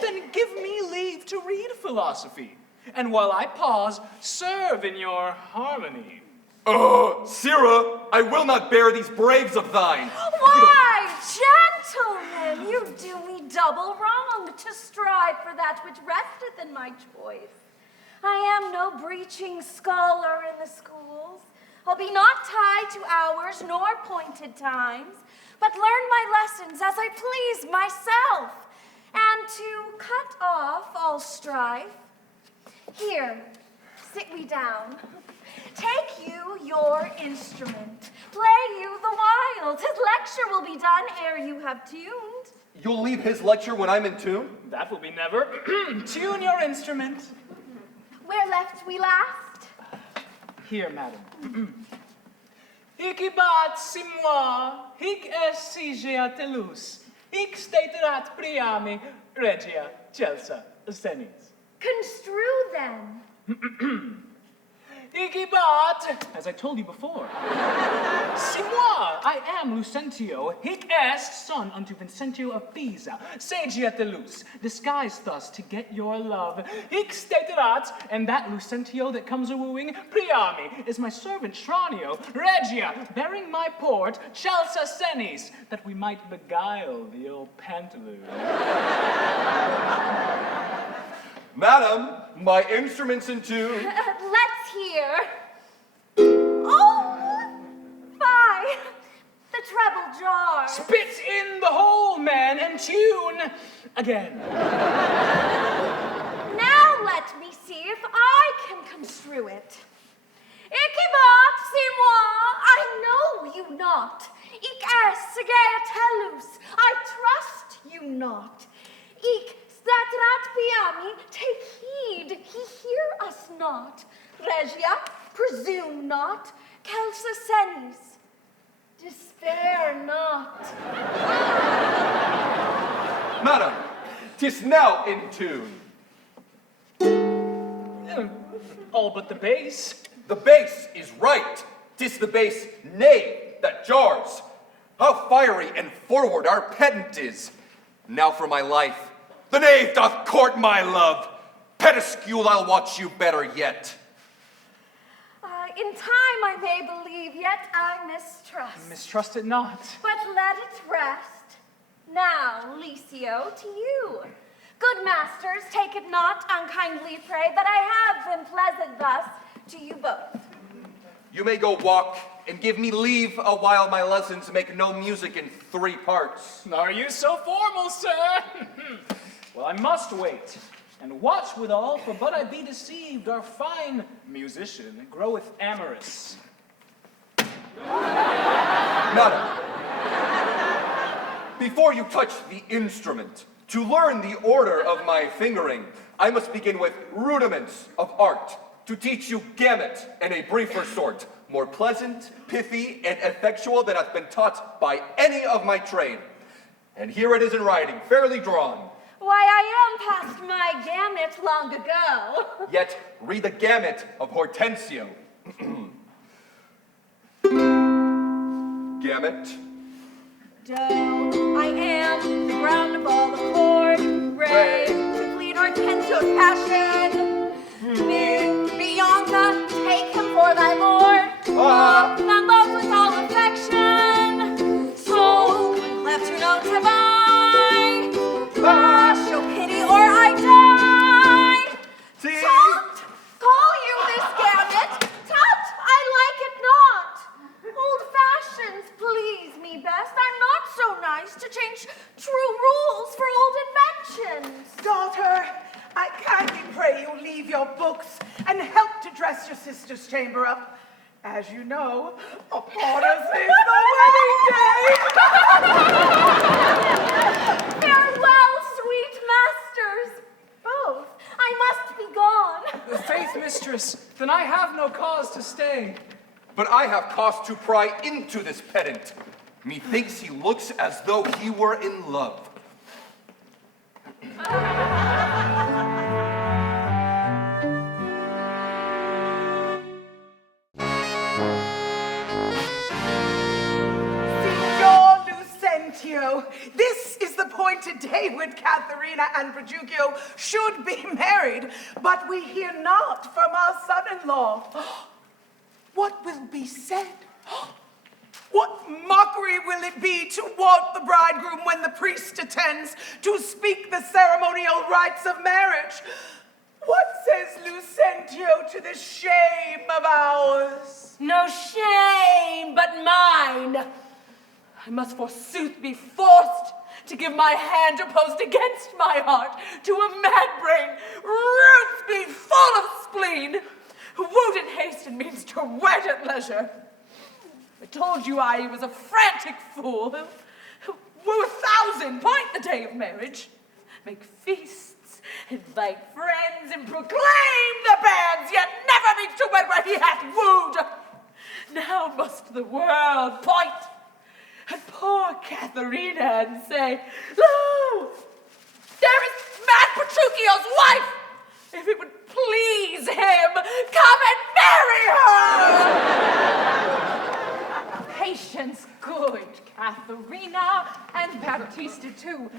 Then give me leave to read philosophy, and while I pause, serve in your harmony. Sirrah, I will not bear these braves of thine. Why, gentlemen, you do me double wrong to strive for that which resteth in my choice. I am no breaching scholar in the schools. I'll be not tied to hours nor appointed times, but learn my lessons as I please myself, and to cut off all strife. Here, sit we down. Take you your instrument. Play you the while. 'Tis lecture will be done ere you have tuned. You'll leave his lecture when I'm in tune? That will be never. Tune your instrument. Where left we last? Here, madam. Hic ibat si moi, hic est si geatelus, hic steterat priami regia celsa senis. Construe then. Igibat, as I told you before. Si moi, I am Lucentio, hic est son unto Vincentio of Pisa, sagietelus, disguised thus to get your love. Hic steterat, and that Lucentio that comes a-wooing, Priami, is my servant Tranio, Regia, bearing my port, Chelsa Senis, that we might beguile the old pantaloon. Madam, my instruments in tune. Let's hear. Oh, fie! The treble jar. Spit in the hole, man, and tune again. Now let me see if I can construe it. Ikibat, si moi, I know you not. Ik es sagea I trust you not. Ik statrat piami, take heed, he hear us not. Regia, presume not. Celsa senis, despair not. Madam, 'tis now in tune. All but the bass. The bass is right. 'Tis the bass knave that jars. How fiery and forward our pedant is. Now for my life, the knave doth court my love. Pedescule, I'll watch you better yet. In time I may believe, yet I mistrust. Mistrust it not. But let it rest. Now, Licio, to you. Good masters, take it not unkindly, pray, that I have been pleasant thus to you both. You may go walk and give me leave a while my lessons make no music in 3 parts. Are you so formal, sir? Well, I must wait, and watch withal, for but I be deceived, our fine musician groweth amorous. Madam, before you touch the instrument, to learn the order of my fingering, I must begin with rudiments of art, to teach you gamut in a briefer sort, more pleasant, pithy, and effectual than hath been taught by any of my trade. And here it is in writing, fairly drawn. Why, I am past my gamut long ago. Yet read the gamut of Hortensio. Gamut. Do, I am the ground of all the chord, ray, to plead Hortensio's passion. Bianca, take him for thy lord. Love and love with all affection. Soul, left two notes have I. Show pity or I die. Tut, call you this gamut? Tut, I like it not. Old fashions please me best. I'm not so nice to change true rules for old inventions. Daughter, I kindly pray you leave your books and help to dress your sister's chamber up. As you know, upon us is the wedding day. Farewell, sweet masters. Both. I must be gone. Faith, mistress, then I have no cause to stay. But I have cause to pry into this pedant. Methinks he looks as though he were in love. Signor Lucentio, this is the appointed day when Katharina and Brugio should be married, but we hear not from our son-in-law. What will be said? What mockery will it be to want the bridegroom when the priest attends to speak the ceremonial rites of marriage? What says Lucentio to this shame of ours? No shame but mine. I must forsooth be forced to give my hand opposed against my heart to a mad brain, roots be full of spleen, who wooed in haste and means to wed at leisure. I told you I was a frantic fool who woo 1,000, point the day of marriage, make feasts, invite friends, and proclaim the banns, yet never meets to wed where he hath wooed. Now must the world point at poor Katharina and say, lo, there is mad Petruchio's wife. If it would please him, come and marry did too.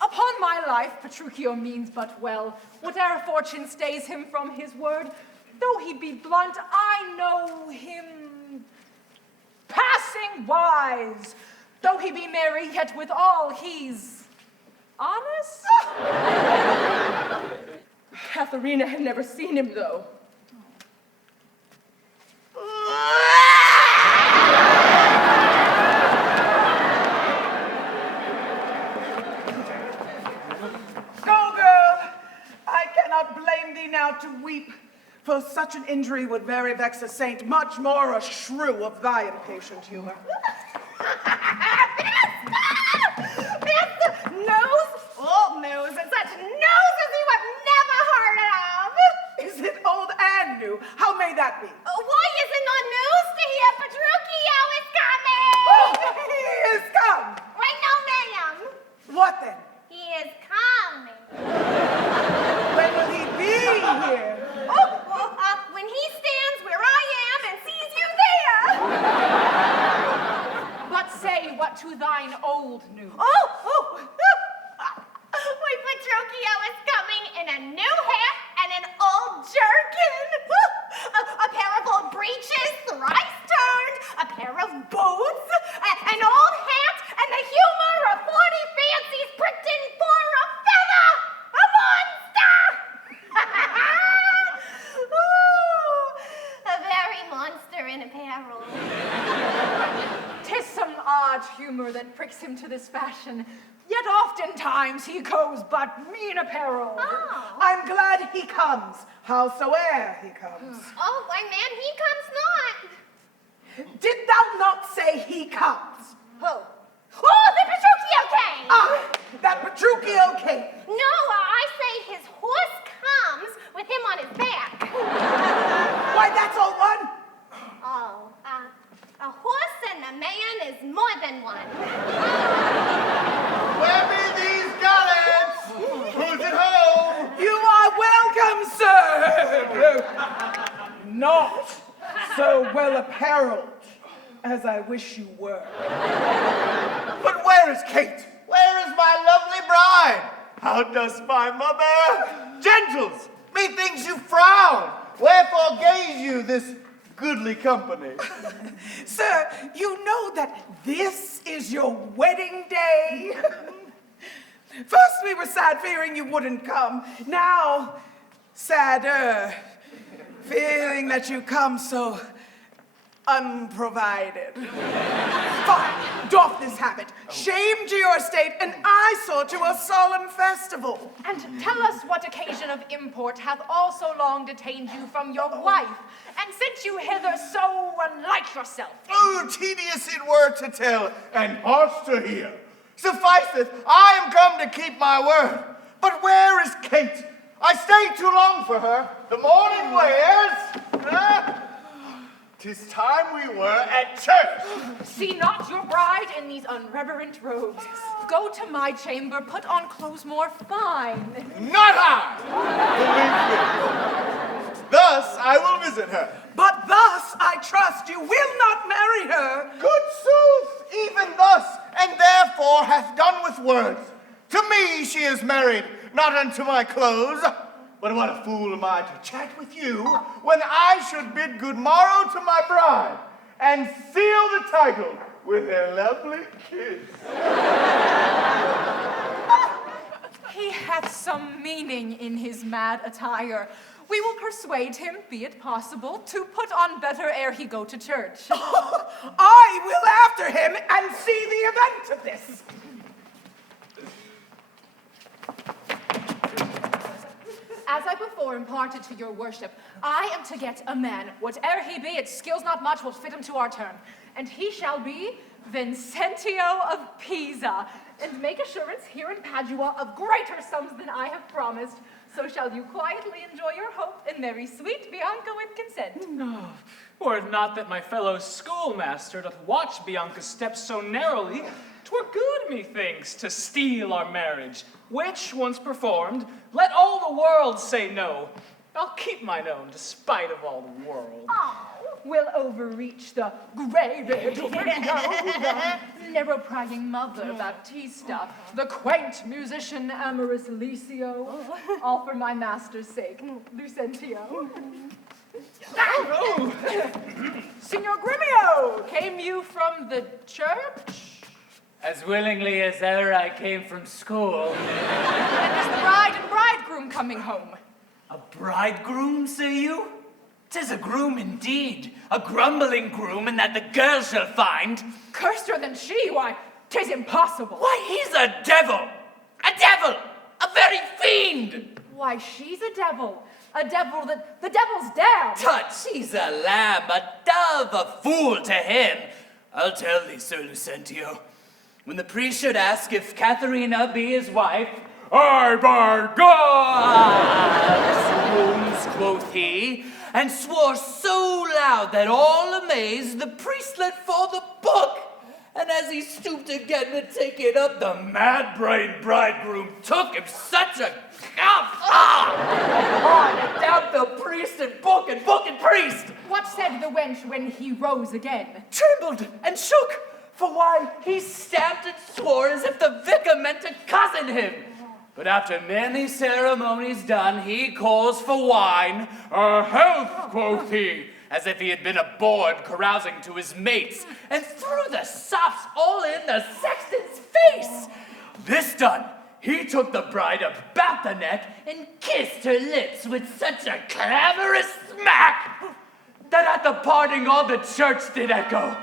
Upon my life, Petruchio means but well. Whate'er fortune stays him from his word, though he be blunt, I know him passing wise. Though he be merry, yet withal he's honest. Katharina had never seen him, though. Go, girl. I cannot blame thee now to weep, for such an injury would very vex a saint, much more a shrew of thy impatient humor. Nose? Old nose, and such noses you have never heard of. Is it old and new? How may that be? Why isn't no news to hear Petruchio is coming? Oh, he is come. Wait, no, ma'am. What then? He is coming. When will he be here? When he stands where I am and sees you there. But say what to thine old news. Why, Petruchio is coming in a new hat and an old jerkin. A pair of old breeches, thrice turned, a pair of boots, an old hat, and the humor of 40 fancies pricked in for a feather. A monster! A very monster in apparel. 'Tis some odd humor that pricks him to this fashion, yet oftentimes he goes but mean apparel. I'm glad he comes, howsoe'er he comes. Oh, why, man, he comes not. Did thou not say he comes? Who? Oh, the Petruchio came! That Petruchio came. No, I say his horse comes with him on his back. Why, that's all one. Oh, a horse and a man is more than one. Where be these gallants? Who's at home? You are welcome, sir. Not so well apparelled as I wish you were. But where is Kate? Where is my lovely bride? How does my mother? Gentles, methinks you frown. Wherefore gaze you this goodly company? Sir, you know that this is your wedding day. First we were sad, fearing you wouldn't come. Now, sadder, feeling that you come so unprovided. Fine, doff this habit. Shame to your state, and eyesore to a solemn festival. And tell us what occasion of import hath all so long detained you from your wife, and sent you hither so unlike yourself. Oh, tedious it were to tell, and harsh to hear. Sufficeth, I am come to keep my word. But where is Kate? I stayed too long for her. The morning wears. 'Tis time we were at church. See not your bride in these unreverent robes. Go to my chamber, put on clothes more fine. Not I! Believe me. Thus I will visit her. But thus, I trust, you will not marry her. Good sooth, even thus, and therefore hath done with words. To me she is married, not unto my clothes. But what a fool am I to chat with you when I should bid good morrow to my bride and seal the title with a lovely kiss. He hath some meaning in his mad attire. We will persuade him, be it possible, to put on better ere he go to church. I will after him and see the event of this. As I before imparted to your worship, I am to get a man, whate'er he be, it skills not much, will fit him to our turn. And he shall be Vincentio of Pisa, and make assurance here in Padua of greater sums than I have promised. So shall you quietly enjoy your hope, and marry sweet Bianca with consent. No, were it not that my fellow schoolmaster doth watch Bianca's steps so narrowly, 'twere good, methinks, to steal our marriage, which, once performed, let all the world say no. I'll keep mine own, despite of all the world. Oh, will overreach the grey-beard window, the narrow-prying mother Baptista, the quaint musician amorous Licio, all for my master's sake, Lucentio. Signor Grimio, came you from the church? As willingly as ever I came from school. And is the bride and bridegroom coming home? A bridegroom, say you? 'Tis a groom indeed, a grumbling groom, and that the girl shall find. Curser than she, why, 'tis impossible. Why, he's a devil, a very fiend. Why, she's a devil that the devil's damned. Tut, she's a lamb, a dove, a fool to him. I'll tell thee, Sir Lucentio, when the priest should ask if Katharina be his wife, "I by God," quoth he, and swore so loud that all amazed, the priest let fall the book. And as he stooped again to take it up, the mad-brained bridegroom took him such a and down the priest and book and priest. What said the wench when he rose again? Trembled and shook, for why he stamped and swore as if the vicar meant to cozen him. But after many ceremonies done, he calls for wine. "A health," quoth he, as if he had been aboard carousing to his mates, and threw the sops all in the sexton's face. This done, he took the bride about the neck and kissed her lips with such a clamorous smack that at the parting all the church did echo.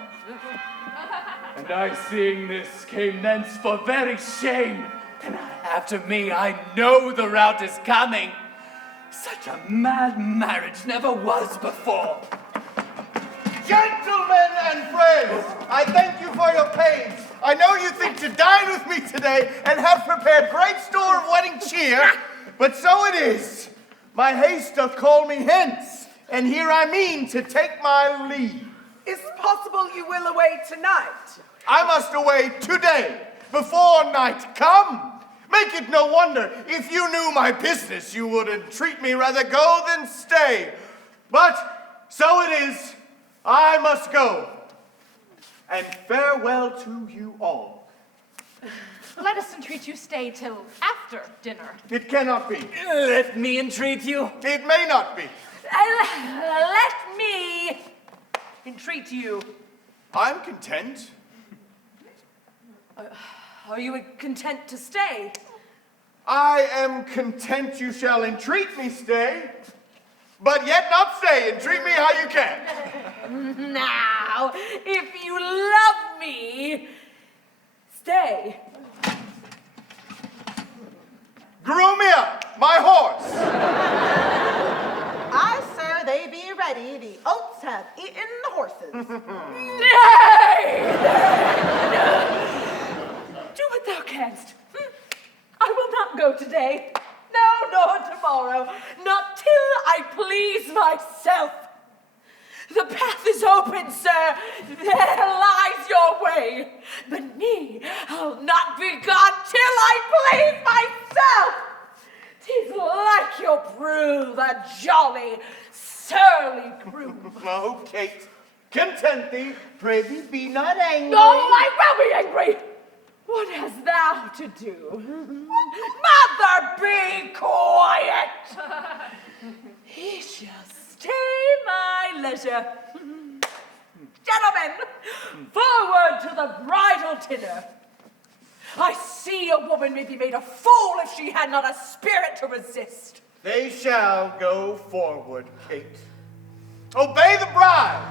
And I, seeing this, came thence for very shame, and after me I know the rout is coming. Such a mad marriage never was before. Gentlemen and friends, I thank you for your pains. I know you think to dine with me today and have prepared great store of wedding cheer, but so it is. My haste doth call me hence, and here I mean to take my leave. Is it possible you will away tonight? I must away today, before night come. Make it no wonder, if you knew my business, you would entreat me rather go than stay. But so it is, I must go. And farewell to you all. Let us entreat you stay till after dinner. It cannot be. Let me entreat you. It may not be. Let me entreat you. I'm content. Are you content to stay? I am content you shall entreat me stay, but yet not stay. Entreat me how you can. Now, if you love me, stay. Groom me up, my horse. Aye, sir, they be ready. The oats have eaten the horses. Nay! Do what thou canst. I will not go today. No, nor tomorrow. Not till I please myself. The path is open, sir. There lies your way. But me, I'll not be gone till I please myself. 'Tis like your brew, the jolly, surly groom. Oh, Kate, content thee. Pray thee, be not angry. Oh, I will be angry. What hast thou to do? Mother, be quiet. He shall stay my leisure. Gentlemen, forward to the bridal dinner. I see a woman may be made a fool if she had not a spirit to resist. They shall go forward, Kate. Obey the bride.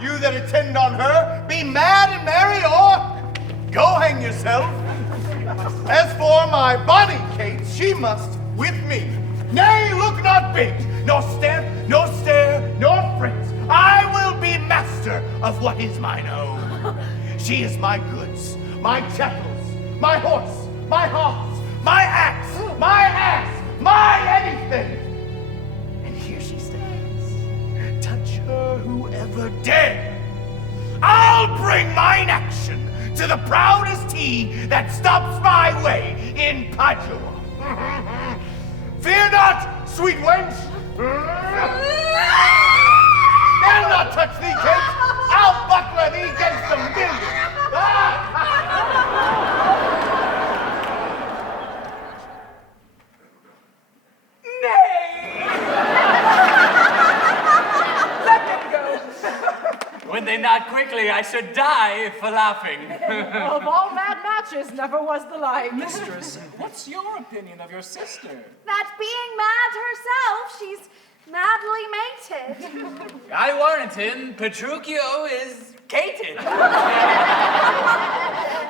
You that attend on her, be mad and merry, or go hang yourself. As for my bonny Kate, she must with me. Nay, look not big, nor stamp, nor stare, nor fret. I will be master of what is mine own. She is my goods, my chattels, my horse, my hogs, my axe, my ass, my anything. And here she stands. Touch her whoever dare. I'll bring mine action to the proudest he that stops my way in Padua. Fear not, sweet wench. They'll not touch not quickly. I should die for laughing. Of all mad matches, never was the like. Mistress, what's your opinion of your sister? That being mad herself, she's madly mated. I warrant him, Petruchio is cated.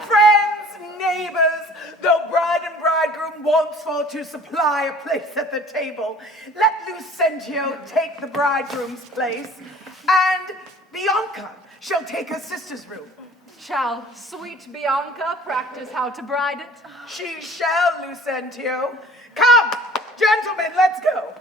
Friends, neighbors, though bride and bridegroom won't fall to supply a place at the table, let Lucentio take the bridegroom's place, and Bianca shall take her sister's room. Shall sweet Bianca practice how to bride it? She shall, Lucentio. Come, gentlemen, let's go.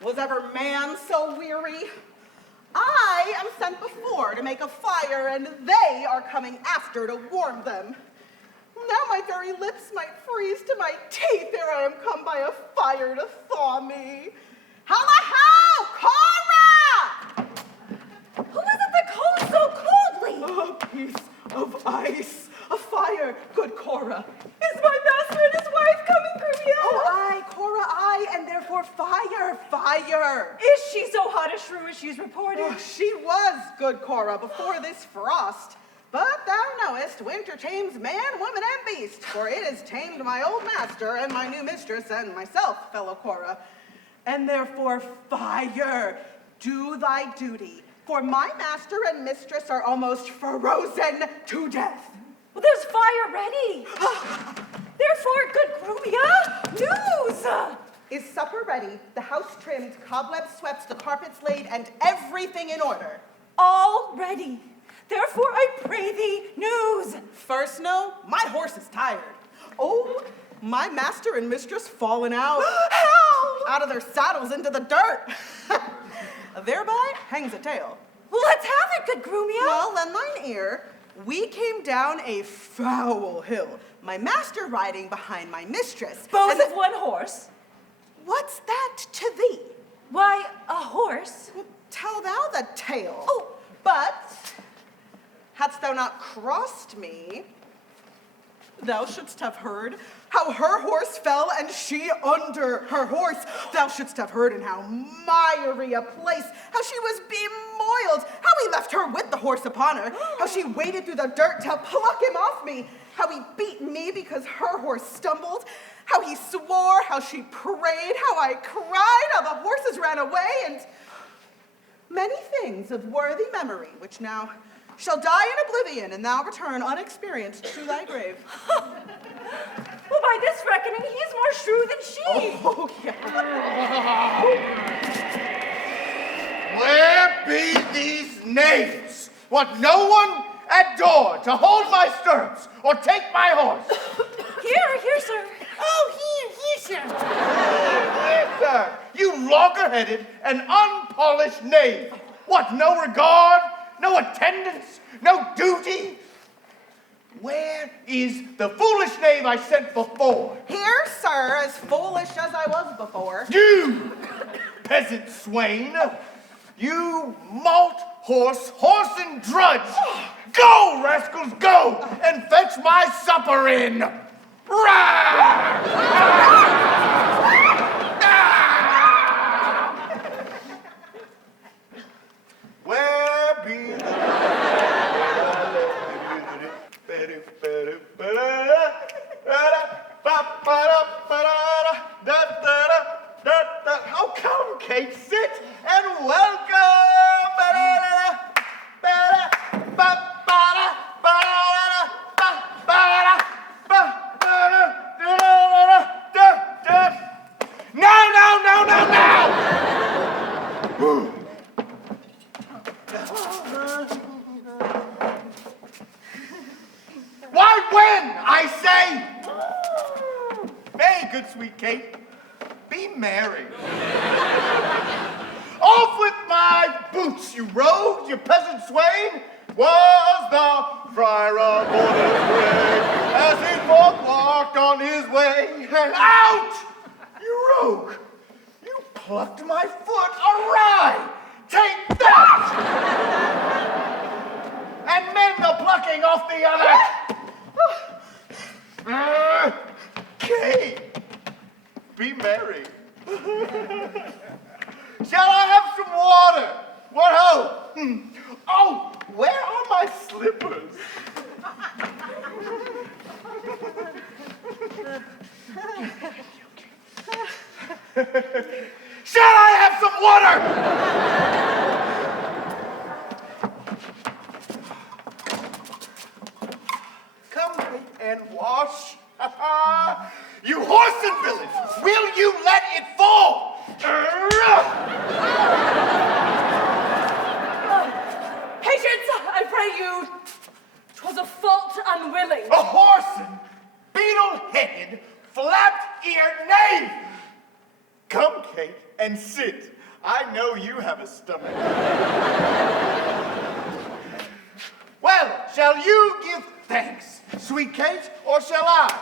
Was ever man so weary? I am sent before to make a fire, and they are coming after to warm them. Now my very lips might freeze to my teeth ere I am come by a fire to thaw me. How, Cora! Who is it that calls so coldly? A piece of ice, a fire, good Cora. Is my master and his wife coming through yet? Oh, aye, Cora, aye, and therefore fire, fire. Is she so hot as Shrew as she's reported? Oh, she was, good Cora, before this frost. But thou knowest, winter tames man, woman, and beast, for it has tamed my old master and my new mistress and myself, fellow Cora. And therefore, fire, do thy duty, for my master and mistress are almost frozen to death. Well, there's fire ready. Therefore, good Grumia, news! Is supper ready, the house trimmed, cobwebs swept, the carpets laid, and everything in order? All ready. Therefore, I pray thee, news. First, no, my horse is tired. Oh, my master and mistress fallen out. How? Out of their saddles into the dirt. Thereby hangs a tale. Well, let's have it, good Grumia. Well, lend thine ear. We came down a foul hill, my master riding behind my mistress. Both of one horse. What's that to thee? Why, a horse. Well, tell thou the tale. Oh, but hadst thou not crossed me, Thou shouldst have heard how her horse fell and she under her horse. Thou shouldst have heard in how miry a place, how she was bemoiled, how he left her with the horse upon her, how she waded through the dirt to pluck him off me, how he beat me because her horse stumbled, how he swore, how she prayed, how I cried, how the horses ran away, and many things of worthy memory, which now shall die in oblivion, and thou return unexperienced to thy grave. Well, by this reckoning, he is more shrew than she. Oh, yeah. Where be these knaves? What, no one at door to hold my stirrups or take my horse? Here, sir. Oh, here, sir. Here, sir. You logger-headed and unpolished knave. What, no regard, no attendance, no duty? Where is the foolish knave I sent before? Here, sir, as foolish as I was before. You, peasant swain, you malt horse and drudge. Go, rascals, go, and fetch my supper in. Rah! Where be Oh, come, Kate, sit and welcome. No. Why, when, I say? Nay, good sweet Kate, be merry. Off with my boots, you rogues, you peasant swain. Was the friar aboard his brig as he forth walked on his way? And out, you rogue! You plucked my foot awry. Take that! And mend the plucking off the other. Kate, be merry. Shall I have some water? What ho? Oh, where are my slippers? Shall I have some water? Come and wash. You horse and villain, will you let it fall? Patience, I pray you. 'Twas a fault unwilling. A whoreson, beetle-headed, flapped-eared knave! Come, Kate, and sit. I know you have a stomach. Well, shall you give thanks, sweet Kate, or shall I?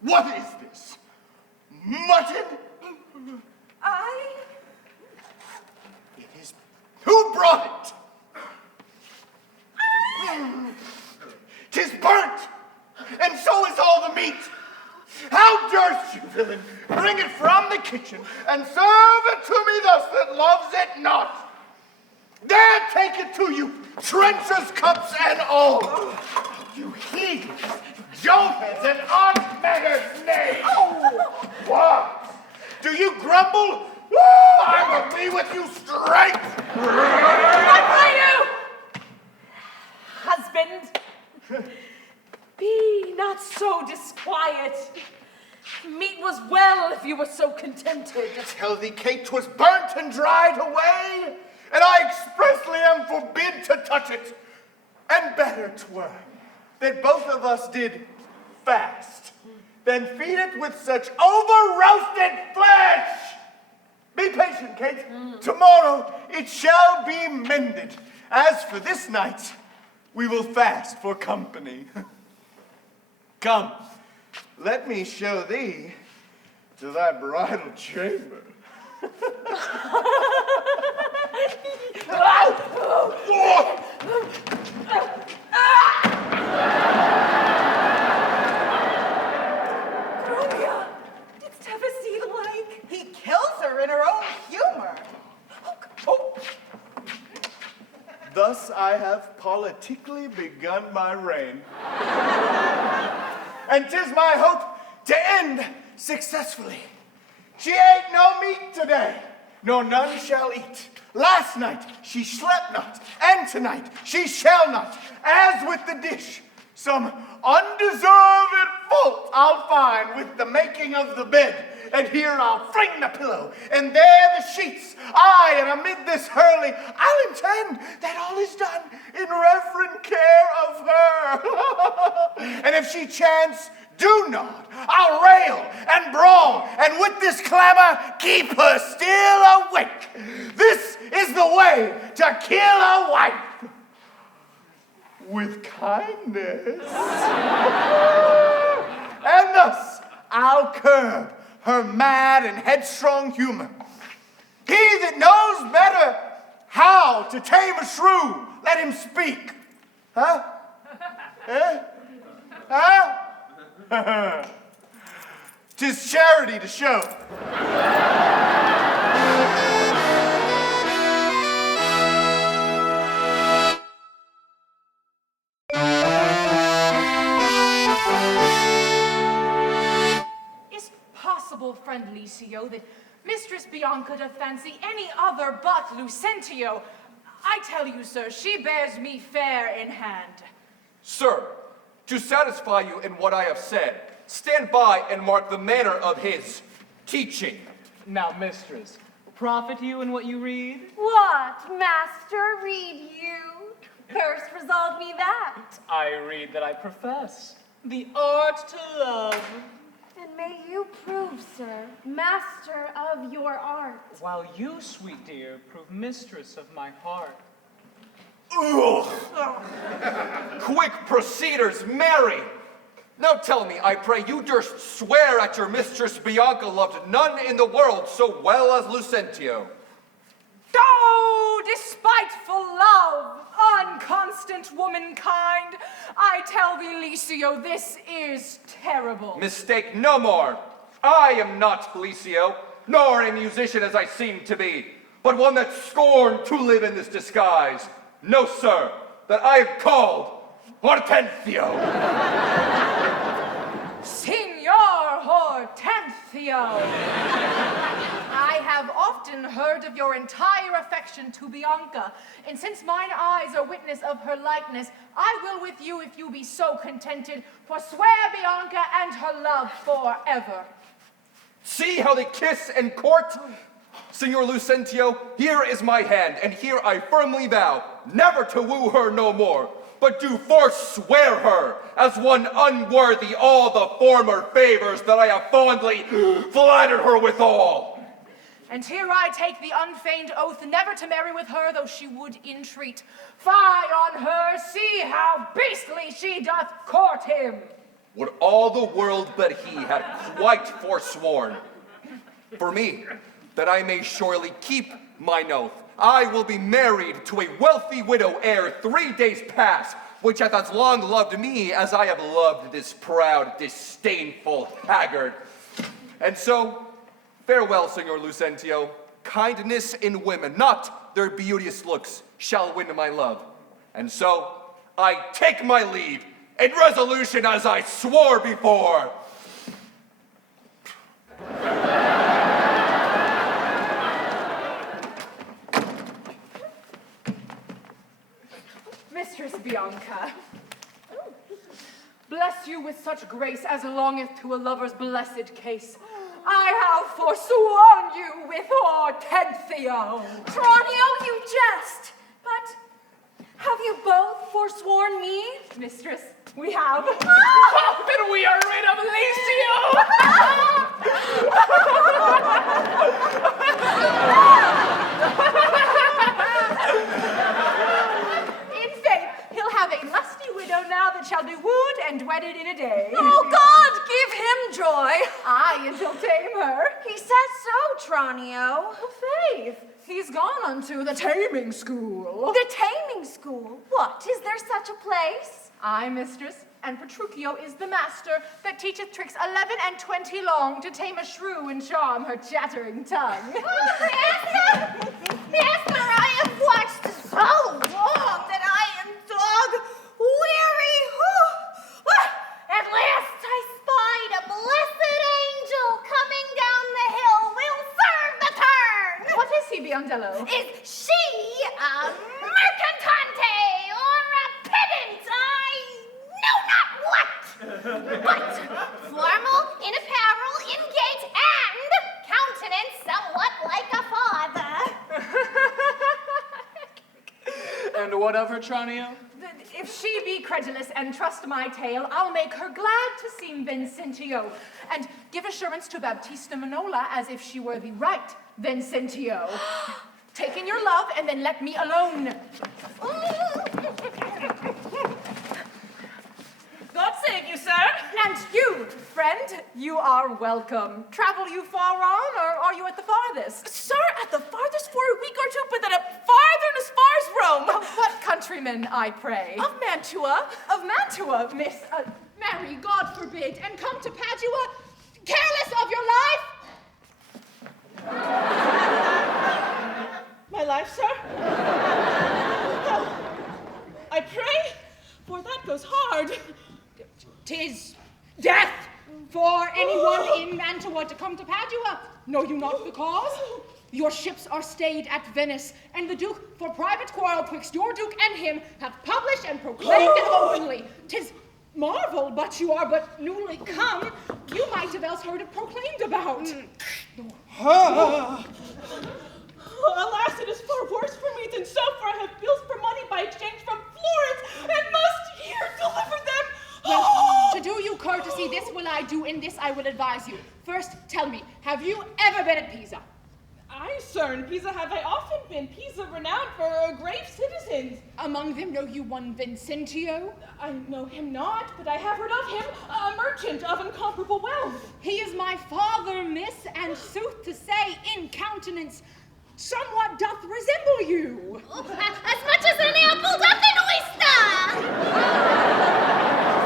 What is this? Mutton? It is. Who brought it? 'Tis burnt, and so is all the meat. How durst you, villain, bring it from the kitchen and serve it to me thus that loves it not? There, take it to you, trenchers, cups, and all. You heedless, joltheads, and unmannered knaves. What? Do you grumble? I will be with you straight. I pray you! Husband, be not so disquiet. Meat was well if you were so contented. Tell thee, Kate, 'twas burnt and dried away, and I expressly am forbid to touch it. And better 'twere that both of us did fast than feed it with such over-roasted flesh. Be patient, Kate. Tomorrow it shall be mended. As for this night, we will fast for company. Come, let me show thee to thy bridal chamber. politically begun my reign. And 'tis my hope to end successfully. She ate no meat today, nor none shall eat. Last night she slept not, and tonight she shall not. As with the dish, some undeserved fault I'll find with the making of the bed. And here I'll fling the pillow, and there the sheets. Aye, and amid this hurling, I'll intend that all is done in reverent care of her. And if she chance do not, I'll rail and brawl, and with this clamor keep her still awake. This is the way to kill a wife. With kindness. And thus I'll curb her mad and headstrong humor. He that knows better how to tame a shrew, let him speak. Huh? Eh? Huh? 'Tis charity to show. Friend Licio, that Mistress Bianca doth fancy any other but Lucentio. I tell you, sir, she bears me fair in hand. Sir, to satisfy you in what I have said, stand by and mark the manner of his teaching. Now, mistress, profit you in what you read? What, master, read you? First resolve me that. I read that I profess the art to love. And may you prove, sir, master of your art. While you, sweet dear, prove mistress of my heart. Ugh! Quick procedures, Mary! Now tell me, I pray, you durst swear at your mistress Bianca loved none in the world so well as Lucentio. Oh, despiteful love, unconstant womankind, I tell thee, Licio, this is terrible. Mistake no more. I am not Licio, nor a musician as I seem to be, but one that scorned to live in this disguise. No, sir, that I am called Hortensio. Signor Hortensio. I have often heard of your entire affection to Bianca, and since mine eyes are witness of her likeness, I will with you, if you be so contented, forswear Bianca and her love forever. See how they kiss and court? Signor Lucentio, here is my hand, and here I firmly vow never to woo her no more, but do forswear her as one unworthy all the former favors that I have fondly flattered her withal. And here I take the unfeigned oath never to marry with her, though she would entreat. Fie on her, see how beastly she doth court him. Would all the world but he had quite forsworn. For me, that I may surely keep mine oath, I will be married to a wealthy widow ere 3 days pass, which hath as long loved me as I have loved this proud, disdainful haggard. And so, farewell, Signor Lucentio. Kindness in women, not their beauteous looks, shall win my love. And so, I take my leave, in resolution as I swore before. Mistress Bianca, bless you with such grace as longeth to a lover's blessed case. I have forsworn you with Hortensio. Tranio, you jest, but have you both forsworn me? Mistress, we have. Then we are rid of In faith, he'll have a lusty widow now that shall be wooed and wedded in a day. Oh, God, give him joy. Aye, and he'll tame her. He says so, Tranio. Oh, faith, he's gone unto the taming school. The taming school? What, is there such a place? Aye, mistress, and Petruchio is the master that teacheth tricks 11 and 20 long to tame a shrew and charm her chattering tongue. Master, I have watched so long that I am fellow? Is she a mercantante or a pedant? I know not what. But formal in apparel, in gait, and countenance somewhat like a father. And what of her, Tranio? If she be credulous and trust my tale, I'll make her glad to seem Vincentio, and give assurance to Baptista Manola as if she were the right Vincentio. Take in your love, and then let me alone. God save you, sir. And you, friend, you are welcome. Travel you far on, or are you at the farthest? Sir, at the farthest for a week or two, but then a farther and as far as Rome. Of what countryman, I pray? Of Mantua. Of Mantua, Miss. Marry, God forbid, and come to Padua, careless of your life. My life, sir? Oh, I pray, for that goes hard. 'Tis death for anyone in Mantua to come to Padua. Know you not the cause? Your ships are stayed at Venice, and the Duke, for private quarrel twixt your Duke and him, hath published and proclaimed it openly. 'Tis marvel, but you are but newly come. You might have else heard it proclaimed about. Alas, it is far worse for me than so, for I have bills for money by exchange from Florence, and must here deliver them. Well, to do you courtesy, this will I do, in this I will advise you. First, tell me, have you ever been at Pisa? Aye, sir, in Pisa have I often been. Pisa renowned for grave citizens. Among them know you one Vincentio? I know him not, but I have heard of him, a merchant of incomparable wealth. He is my father, miss, and sooth to say, in countenance, somewhat doth resemble you. As much as an apple doth an oyster.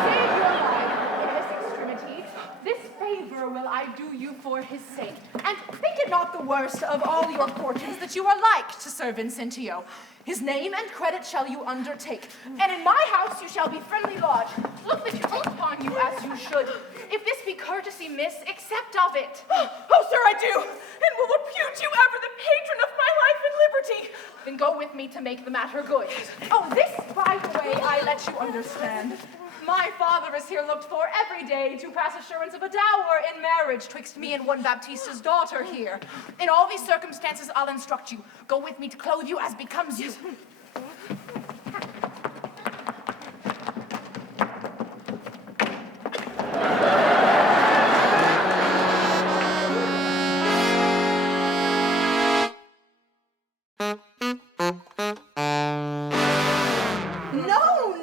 Save your life in this extremity. This favor will I do you for his sake. And think it not the worst of all your fortunes that you are like to Sir Vincentio. His name and credit shall you undertake, and in my house you shall be friendly lodged. Look that you upon you as you should. If this be courtesy, miss, accept of it. Oh, sir, I do, and will repute you ever the patron of my life and liberty. Then go with me to make the matter good. Oh, this, by the way, I let you understand. My father is here looked for every day to pass assurance of a dower in marriage twixt me and one Baptista's daughter here. In all these circumstances, I'll instruct you. Go with me to clothe you as becomes you.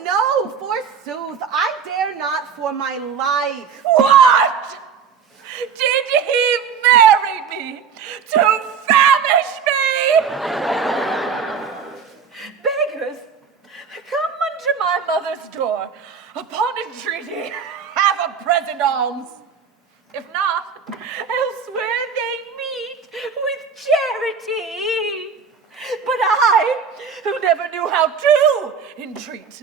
No, forsooth, I dare not for my life. What? Did he marry me to famish me? Beggars, come unto my mother's door. Upon entreaty, have a present alms. If not, elsewhere they meet with charity. But I, who never knew how to entreat,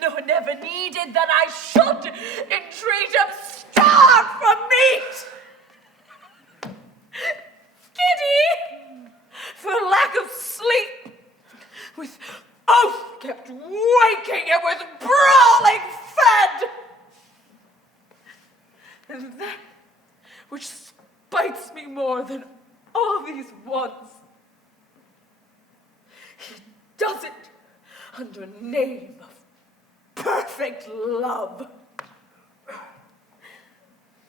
nor never needed that I should entreat, am starved from meat. Giddy, for lack of sleep, with oath kept waking and with brawling fed. And that which spites me more than all these wants, he does it under name of perfect love.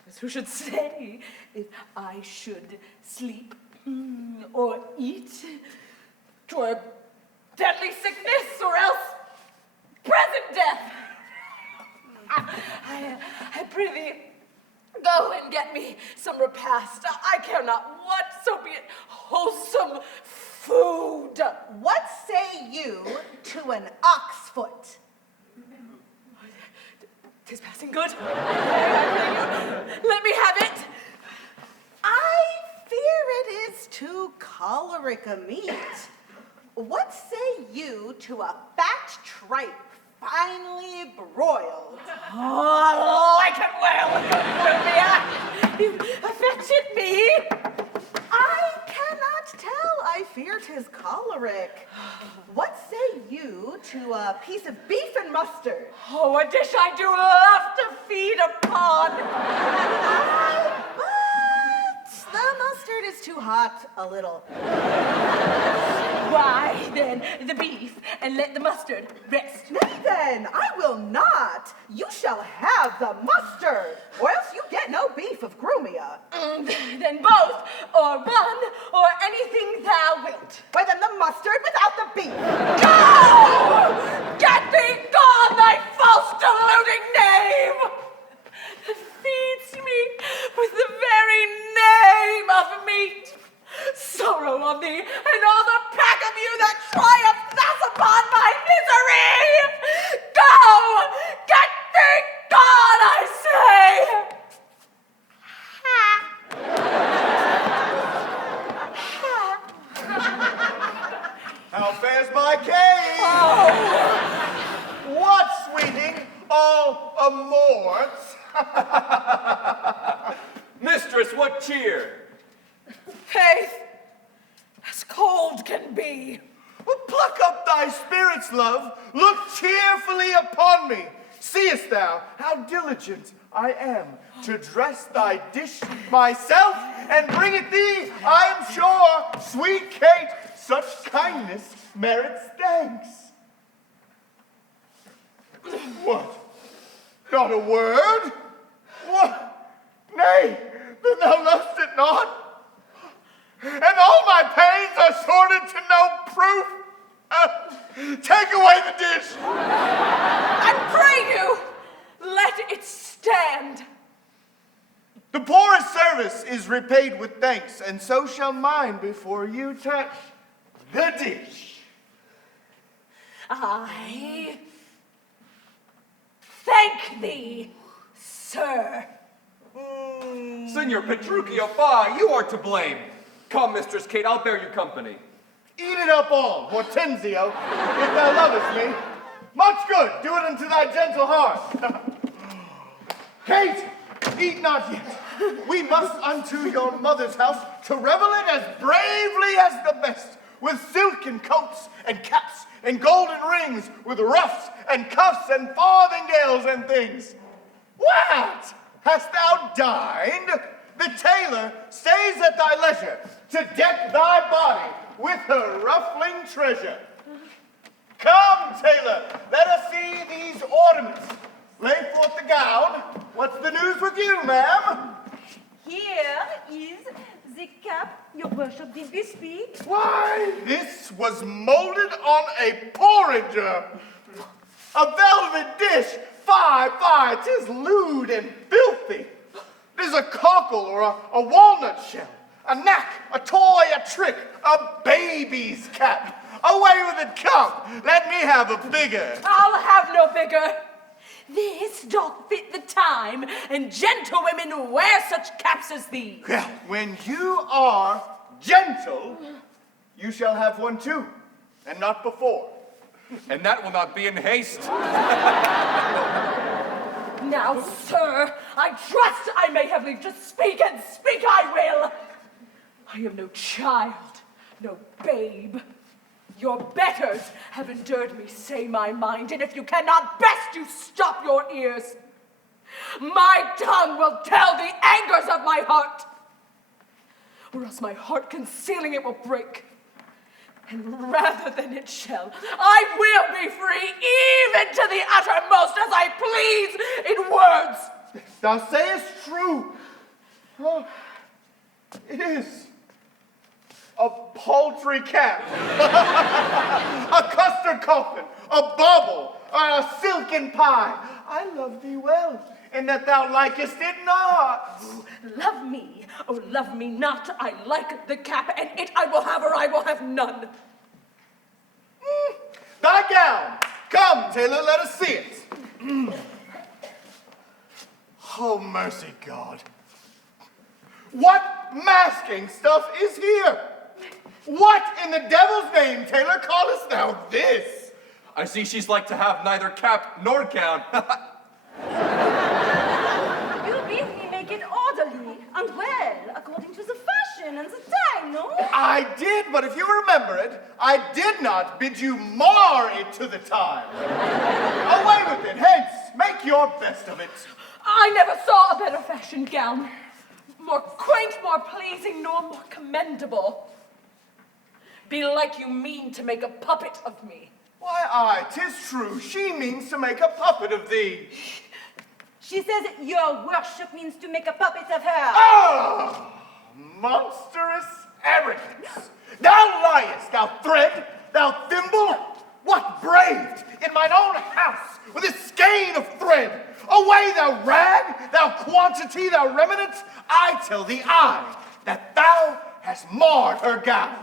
As who should say, if I should sleep or eat, 'twere deadly sickness or else present death. I prithee, go and get me some repast. I care not what, so be it wholesome food. What say you to an ox foot? 'Tis passing good. Let me have it. I fear it is too choleric a meat. What say you to a fat tripe, finely broiled? Oh, I like it well. You affected me. I cannot tell. I fear 'tis a piece of beef and mustard. Oh, a dish I do love to feed upon. But the mustard is too hot a little. Why, then, the beef, and let the mustard rest. Nay then, I will not. You shall have the mustard, or else you get no beef of Grumia. Then both, or one, or anything thou wilt. Why then the mustard without the beef. Go! Get thee gone, thy false deluding knave! That feeds me with the very name of meat. Sorrow on thee, and all the pack of you that triumph thus upon my misery! Go! Get thee gone, I say! How fares my cave? Oh! What, sweeting? All amorts? Mistress, what cheer? Faith, as cold can be. Well, pluck up thy spirits, love. Look cheerfully upon me. Seest thou how diligent I am to dress thy dish myself and bring it thee? I am sure, sweet Kate, such kindness merits thanks. What? Not a word? What? Nay, then thou lovest it not? And all my pains are sorted to no proof. Take away the dish. I pray you, let it stand. The poorest service is repaid with thanks, and so shall mine before you touch the dish. I thank thee, sir. Senor Petruchio, fie, you are to blame. Come, Mistress Kate, I'll bear you company. Eat it up all, Hortensio, if thou lovest me. Much good, do it unto thy gentle heart. Kate, eat not yet. We must unto your mother's house to revel it as bravely as the best, with silken coats and caps and golden rings, with ruffs and cuffs and farthingales and things. What? Hast thou dined? The tailor stays at thy leisure to deck thy body with her ruffling treasure. Come, tailor, let us see these ornaments. Lay forth the gown. What's the news with you, ma'am? Here is the cap your worship did bespeak. Why, this was molded on a porringer. A velvet dish. Fie, 'tis lewd and filthy. 'Tis a cockle or a walnut shell, a knack, a toy, a trick, a baby's cap. Away with it, come. Let me have a bigger. I'll have no bigger. This doth fit the time, and gentlewomen wear such caps as these. Well, when you are gentle, you shall have one too, and not before. And that will not be in haste. Now, sir, I trust I may have leave to speak, and speak I will. I am no child, no babe. Your betters have endured me say my mind, and if you cannot best, you stop your ears. My tongue will tell the angers of my heart, or else my heart concealing it will break. And rather than it shall, I will be free even to the uttermost as I please in words. Thou sayest true. Oh, it is a paltry cap, a custard coffin, a bauble, a silken pie. I love thee well, and that thou likest it not. Love me, or love me not, I like the cap, and it I will have, or I will have none. Thy gown. Come, tailor, let us see it. Oh, mercy, God. What masking stuff is here? What in the devil's name, tailor, callest thou this? I see she's like to have neither cap nor gown. You bid me make it orderly and well, according to the fashion and the time, no? I did, but if you remember it, I did not bid you mar it to the time. Away with it, hence, make your best of it. I never saw a better fashioned gown. More quaint, more pleasing, nor more commendable. Belike you mean to make a puppet of me. Why, aye, 'tis true, she means to make a puppet of thee. She says your worship means to make a puppet of her. Oh, monstrous arrogance! Thou liest, thou thread, thou thimble! What braved in mine own house with a skein of thread? Away, thou rag, thou quantity, thou remnant! I tell thee, that thou hast marred her gown.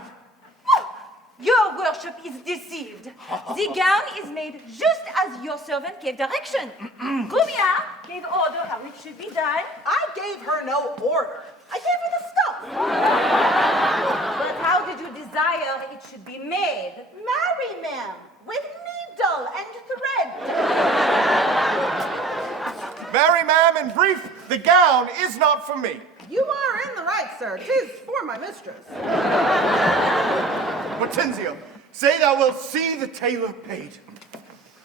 Your worship is deceived. The gown is made just as your servant gave direction. Grumia gave order how it should be done. I gave her no order. I gave her the stuff. But how did you desire it should be made? Marry, ma'am, with needle and thread. Marry, ma'am, in brief, the gown is not for me. You are in the right, sir. 'Tis for my mistress. Hortensio, say thou wilt see the tailor paid.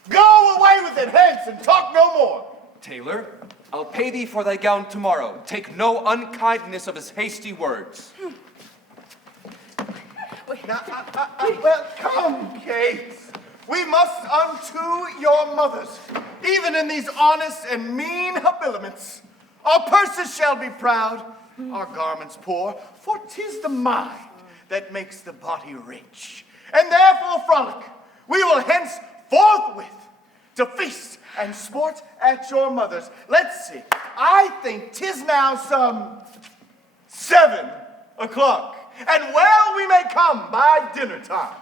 Go away with it hence and talk no more. Tailor, I'll pay thee for thy gown tomorrow. Take no unkindness of his hasty words. Now, well, come, Kate. We must unto your mothers, even in these honest and mean habiliments. Our purses shall be proud, our garments poor, for 'tis the mind that makes the body rich. And therefore, frolic, we will hence forthwith to feast and sport at your mother's. Let's see, I think 'tis now some 7 o'clock, and well we may come by dinner time.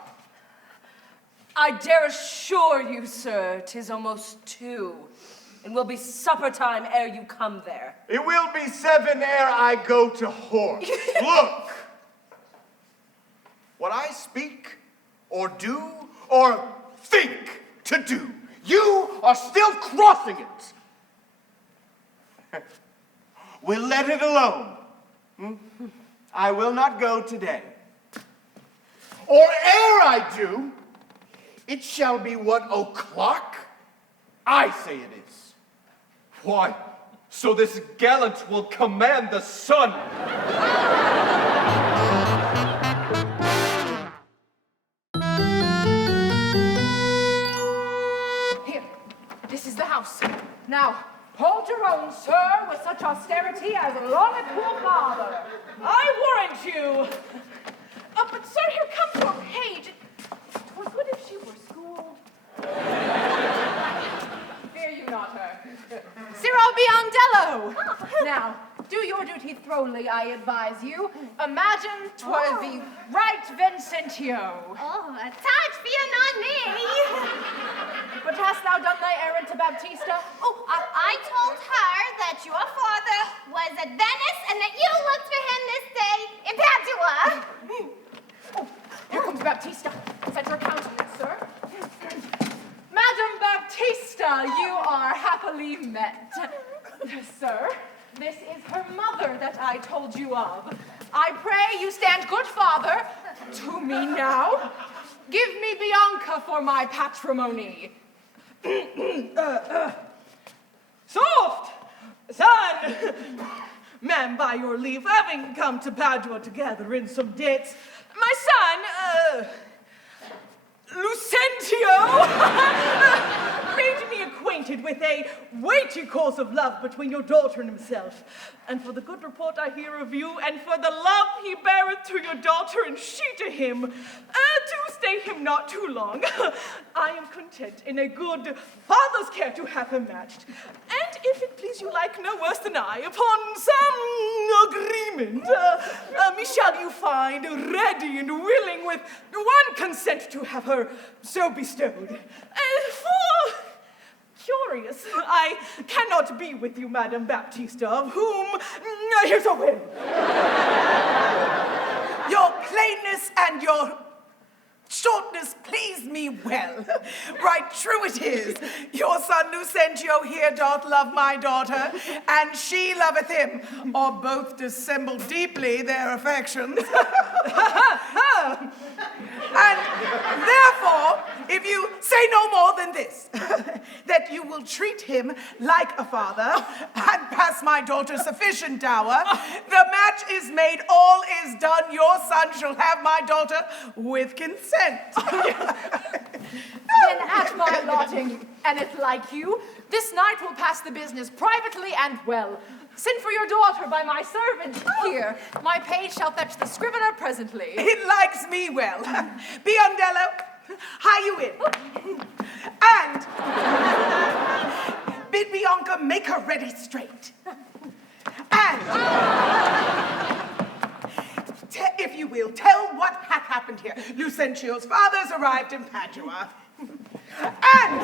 I dare assure you, sir, 'tis almost 2, and will be supper time ere you come there. It will be 7 ere I go to horse. Look, what I speak, or do, or think to do, you are still crossing it. We'll let it alone. I will not go today. Or ere I do, it shall be what o'clock I say it is. Why, so this gallant will command the sun. Here, this is the house. Now, hold your own, sir, with such austerity as longeth poor father. I warrant you. But sir, here comes your page. 'Twere good if she were schooled. Fear you not her. Ciro Biondello! Now, do your duty thoroughly, I advise you. Imagine 'twere the right Vincentio. Oh, touch, fear not me. But hast thou done thy errand to Baptista? Oh, I told her that your father was at Venice and that you looked for him this day in Padua. Here comes Baptista. Set your countenance, sir. Madam Baptista, you are happily met. Sir, this is her mother that I told you of. I pray you stand good father to me now. Give me Bianca for my patrimony. Soft, son! Ma'am, by your leave, having come to Padua together in some debts, my son, Lucentio, made me acquainted with a weighty course of love between your daughter and himself. And for the good report I hear of you, and for the love he beareth to your daughter and she to him, to stay him not too long, I am content in a good father's care to have him matched. And if it please you like no worse than I, upon some agreement, me shall you find ready and willing with one consent to have her so bestowed. For curious, I cannot be with you, Madam Baptista, of whom here's a will. Your plainness and your Shortness please me well. Right true it is. Your son Lucentio here doth love my daughter, and she loveth him, or both dissemble deeply their affections. And therefore, if you say no more than this, that you will treat him like a father, and pass my daughter sufficient dower, the match is made, all is done, your son shall have my daughter with consent. Then at my lodging, and it like you, this night will pass the business privately and well. Send for your daughter by my servant here. My page shall fetch the scrivener presently. It likes me well. Biondello, hie you in. And bid Bianca make her ready straight. And if you will, tell what hath happened here. Lucentio's father's arrived in Padua. And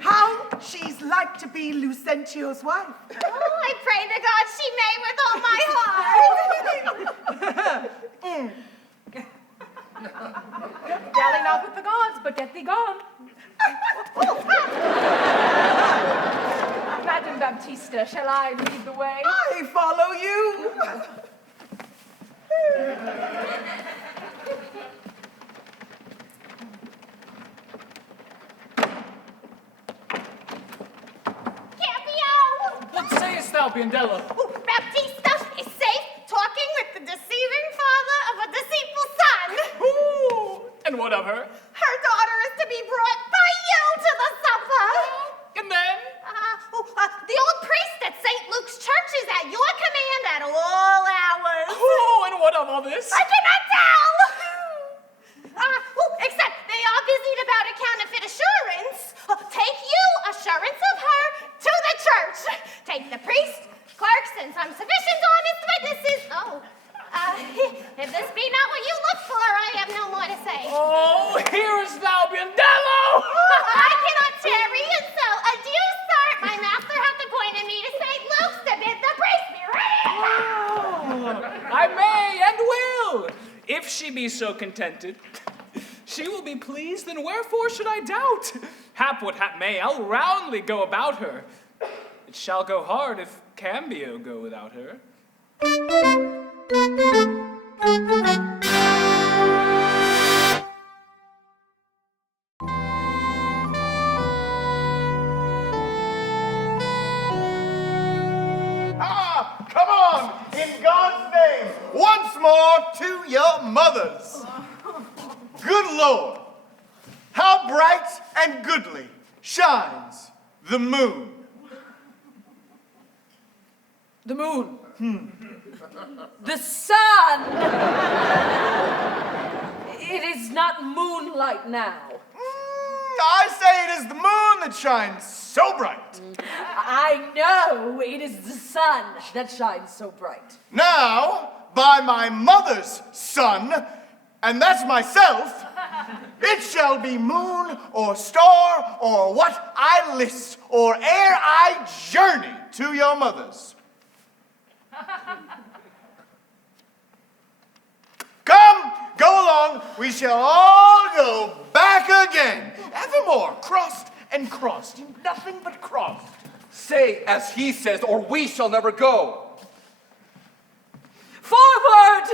how she's like to be Lucentio's wife. Oh, I pray to God she may with all my heart. Dally not with the gods, but get thee gone. Madam Baptista, shall I lead the way? I follow you. What sayest thou, Biondello? Baptista is safe talking with the deceiving father of a deceitful son. Ooh, and what of her? Her daughter is to be brought by you to the supper. And then? The old priest at St. Luke's church is at your command at all hours. Oh, and what of all this? I cannot tell. Except they are busied about a counterfeit assurance. Take you assurance of her to the church. Take the priest, clerks, and some sufficient honest witnesses. If this be not what you look for, I have no more to say. Oh, hearest thou, Biondello? I cannot tarry, and so adieu, sir. My master hath appointed me to St. Luke's to bid the priest be ready. I may and will, if she be so contented. She will be pleased, then wherefore should I doubt? Hap what hap may, I'll roundly go about her. It shall go hard if Cambio go without her. Come on, in God's name, once more to your mothers. Good Lord, how bright and goodly shines the moon. The moon. The sun. It is not moonlight now. I say it is the moon that shines so bright. I know it is the sun that shines so bright. Now, by my mother's son, and that's myself, it shall be moon or star or what I list, or ere I journey to your mother's. Come, go along, we shall all go back again. Evermore crossed and crossed, nothing but crossed. Say as he says, or we shall never go. Forward!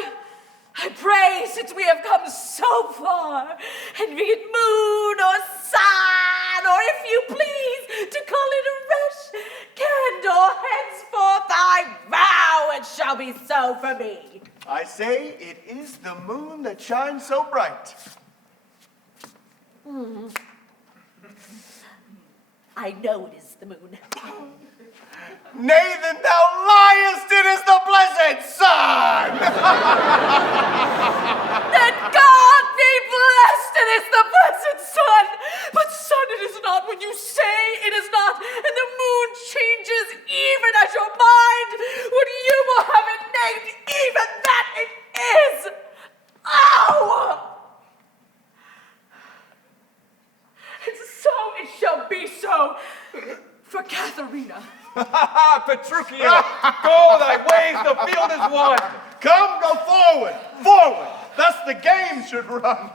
I pray, since we have come so far, and be it moon or sun, or if you please, to call it a rush, candle, henceforth I vow it shall be so for me. I say it is the moon that shines so bright. I know it is the moon. Nay, then thou liest, it is the blessed sun! That God be blessed, it is the blessed sun! But sun it is not when you say it is not, and the moon changes even as your mind, when you will have it named even that it is! Oh! And so it shall be so for Katharina. Petruchio, go thy ways, the field is won. Come, go forward, forward. Thus the game should run.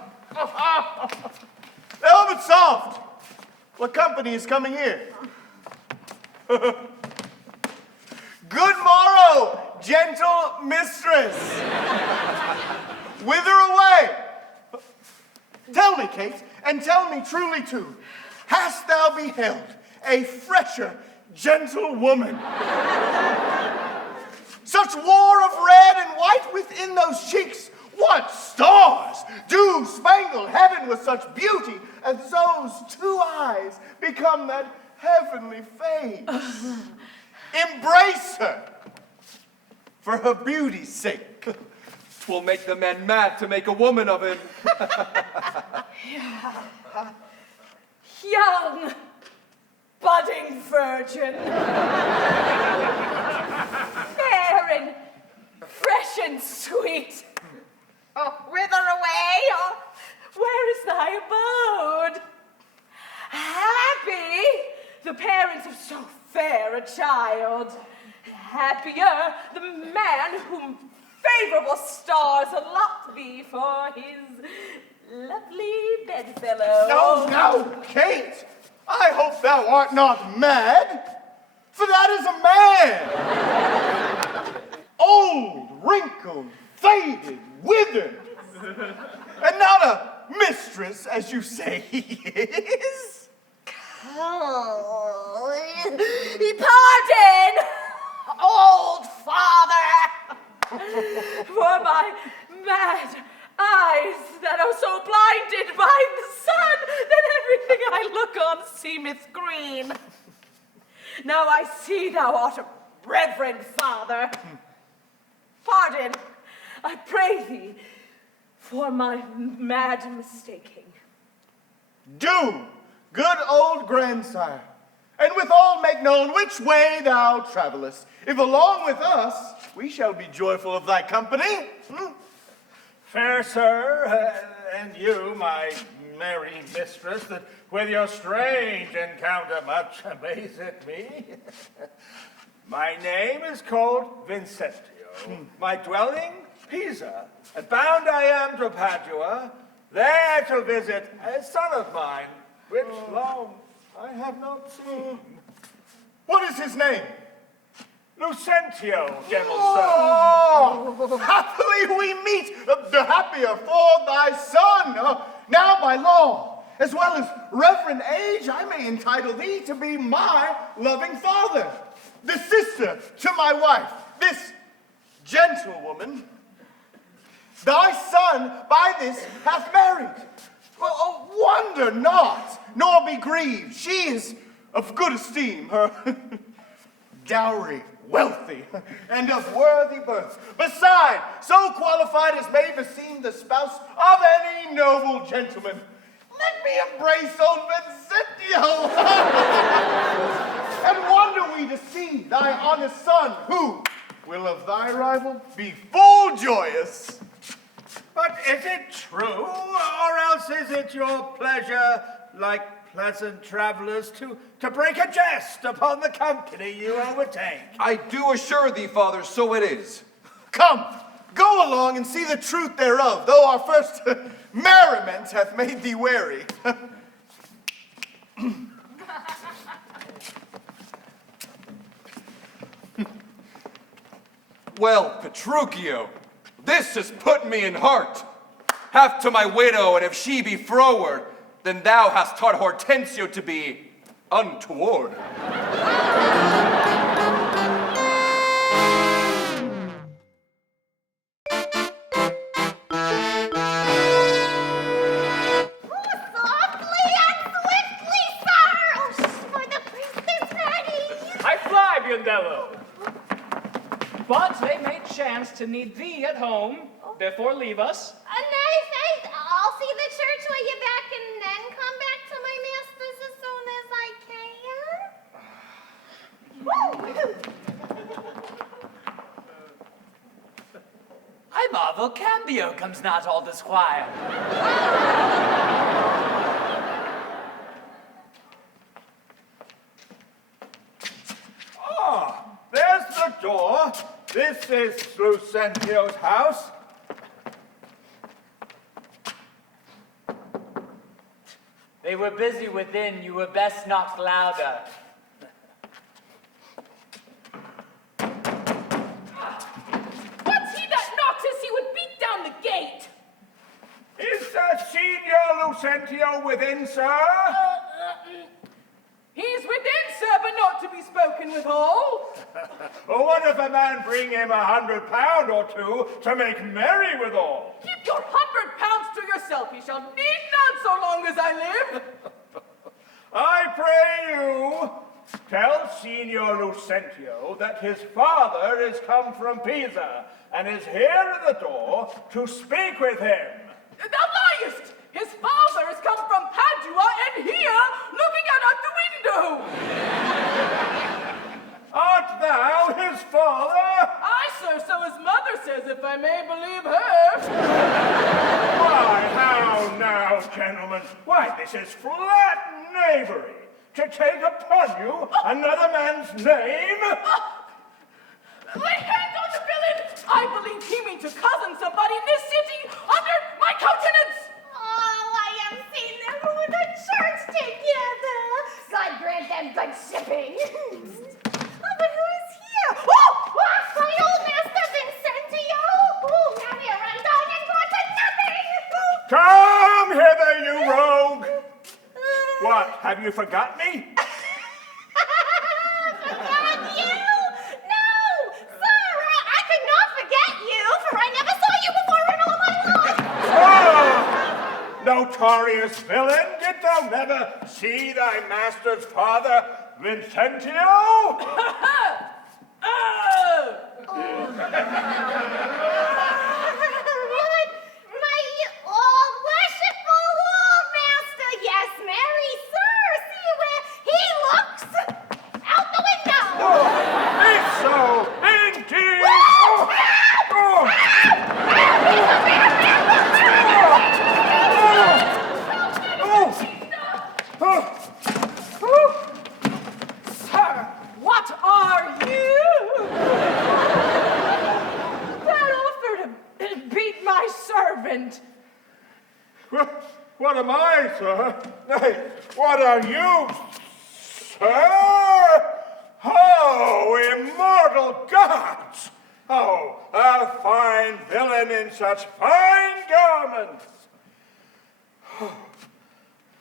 Helmet soft. What company is coming here? Good morrow, gentle mistress. Whither away? Tell me, Kate, and tell me truly too, hast thou beheld a fresher, gentle woman? Such war of red and white within those cheeks. What stars do spangle heaven with such beauty as those two eyes become that heavenly face? Embrace her for her beauty's sake. 'Twill make the men mad to make a woman of him. Young, budding virgin. Fair and fresh and sweet. Oh, whither away? Oh, where is thy abode? Happy the parents of so fair a child. Happier the man whom favorable stars allot thee for his lovely bedfellow. No, no, Kate! I hope thou art not mad, for that is a man. Old, wrinkled, faded, withered, and not a mistress, as you say he is. Pardon, old father, for my mad eyes that are so blinded by the sun that everything I look on seemeth green. Now I see thou art a reverend father. Pardon, I pray thee, for my mad mistaking. Do, good old grandsire, and withal make known which way thou travellest. If along with us, we shall be joyful of thy company. Fair sir, and you, my merry mistress, that with your strange encounter much amazeth me. My name is called Vincentio, my dwelling Pisa, and bound I am to Padua, there to visit a son of mine, which long I have not seen. What is his name? Lucentio, gentle Oh, happily we meet, the happier for thy son. Now by law, as well as reverend age, I may entitle thee to be my loving father, the sister to my wife, this gentlewoman. Thy son by this hath married. Oh, wonder not, nor be grieved. She is of good esteem, her dowry wealthy, and of worthy birth. Beside, so qualified as may beseem the spouse of any noble gentleman. Let me embrace old Vincentio. And wonder we to see thy honest son, who will of thy arrival be full joyous. But is it true, or else is it your pleasure, like pleasant travelers, to break a jest upon the company you overtake? I do assure thee, father, so it is. Come, go along and see the truth thereof, though our first merriment hath made thee wary. Well, Petruchio, this has put me in heart. Half to my widow, and if she be froward, then thou hast taught Hortensio to be untoward. But they may chance to need thee at home, therefore leave us. Nay, faith, I'll see the church while you're back and then come back to my master's as soon as I can. I marvel Cambio comes not all this while. There's the door. This is Lucentio's house. They were busy within, you were best knock louder. What's he that knocks as he would beat down the gate? Is Signor Lucentio within, sir? He's within, sir, but not to be spoken withal. What if a man bring him £100 or two to make merry withal? Keep your £100 to yourself. He shall need none so long as I live. I pray you, tell Signor Lucentio that his father is come from Pisa and is here at the door to speak with him. Thou liest! His father has come from Padua and here, looking out at the window! Art thou his father? Aye, sir, so his mother says, if I may believe her. Why, how now, gentlemen? Why, this is flat knavery. To take upon you another man's name? Lay hands on the villain! I believe he means to cousin somebody in this city under my countenance! Oh, I have seen them with the church together. God grant them good shipping. But who is here? Oh, my old master Vincentio. Oh, now we are undone and brought to nothing. Come hither, you rogue! What, have you forgot me? Forgot you? No, sir, I could not forget you, for I never saw you before in all my life. Oh, notorious villain, did thou never see thy master's father, Vincentio? My old worshipful old master, yes, marry sir, see where he looks out the window. If so, indeed. Sir, what are you? That offered to beat my servant. What am I, sir? Nay, what are you, sir? Oh, immortal gods! Oh, a fine villain in such fine garments!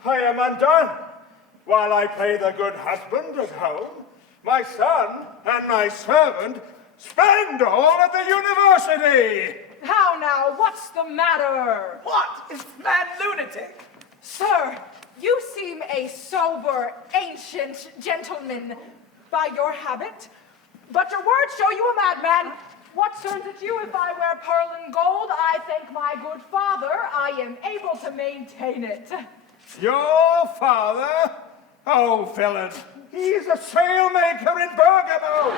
I am undone. While I play the good husband at home, my son and my servant spend all at the university. How now? What's the matter? What? Is this man lunatic? Sir, you seem a sober, ancient gentleman by your habit, but your words show you a madman. What turns it you if I wear pearl and gold? I thank my good father I am able to maintain it. Your father? Oh, villain, he's a sailmaker in Bergamo.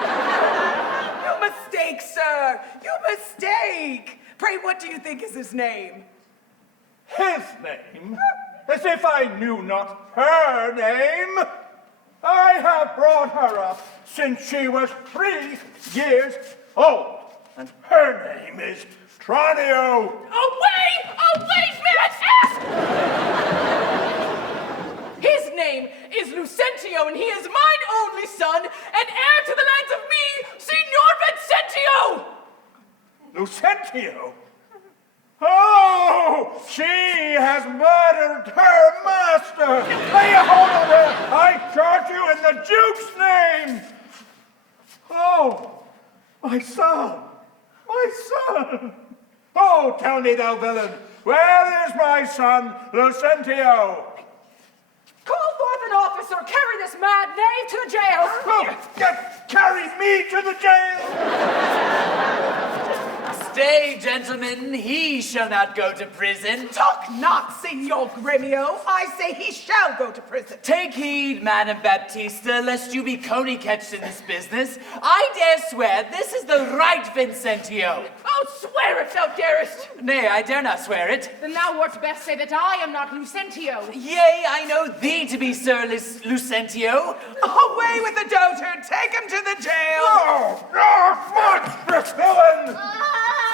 You mistake, sir. You mistake. Pray, what do you think is his name? His name? As if I knew not her name. I have brought her up since she was 3 years old, and her name is Tranio. Away! Away, mad ass! His name is Lucentio, and he is mine only son, and heir to the lands of me, Signor Vincentio! Lucentio? Oh, she has murdered her master. Lay a hold on her. I charge you in the Duke's name. Oh, my son, my son. Oh, tell me, thou villain, where is my son, Lucentio? Call forth an officer, carry this mad knave to the jail. Oh, carry me to the jail. Stay, gentlemen, he shall not go to prison. Talk not, Signor Gremio. I say he shall go to prison. Take heed, Madam Baptista, lest you be coney-catched in this business. I dare swear this is the right Vincentio. Oh, swear it, thou darest. Nay, I dare not swear it. Then thou wert best say that I am not Lucentio. Yea, I know thee to be Sir Lucentio. Away with the dotard. Take him to the jail. No, monstrous villain.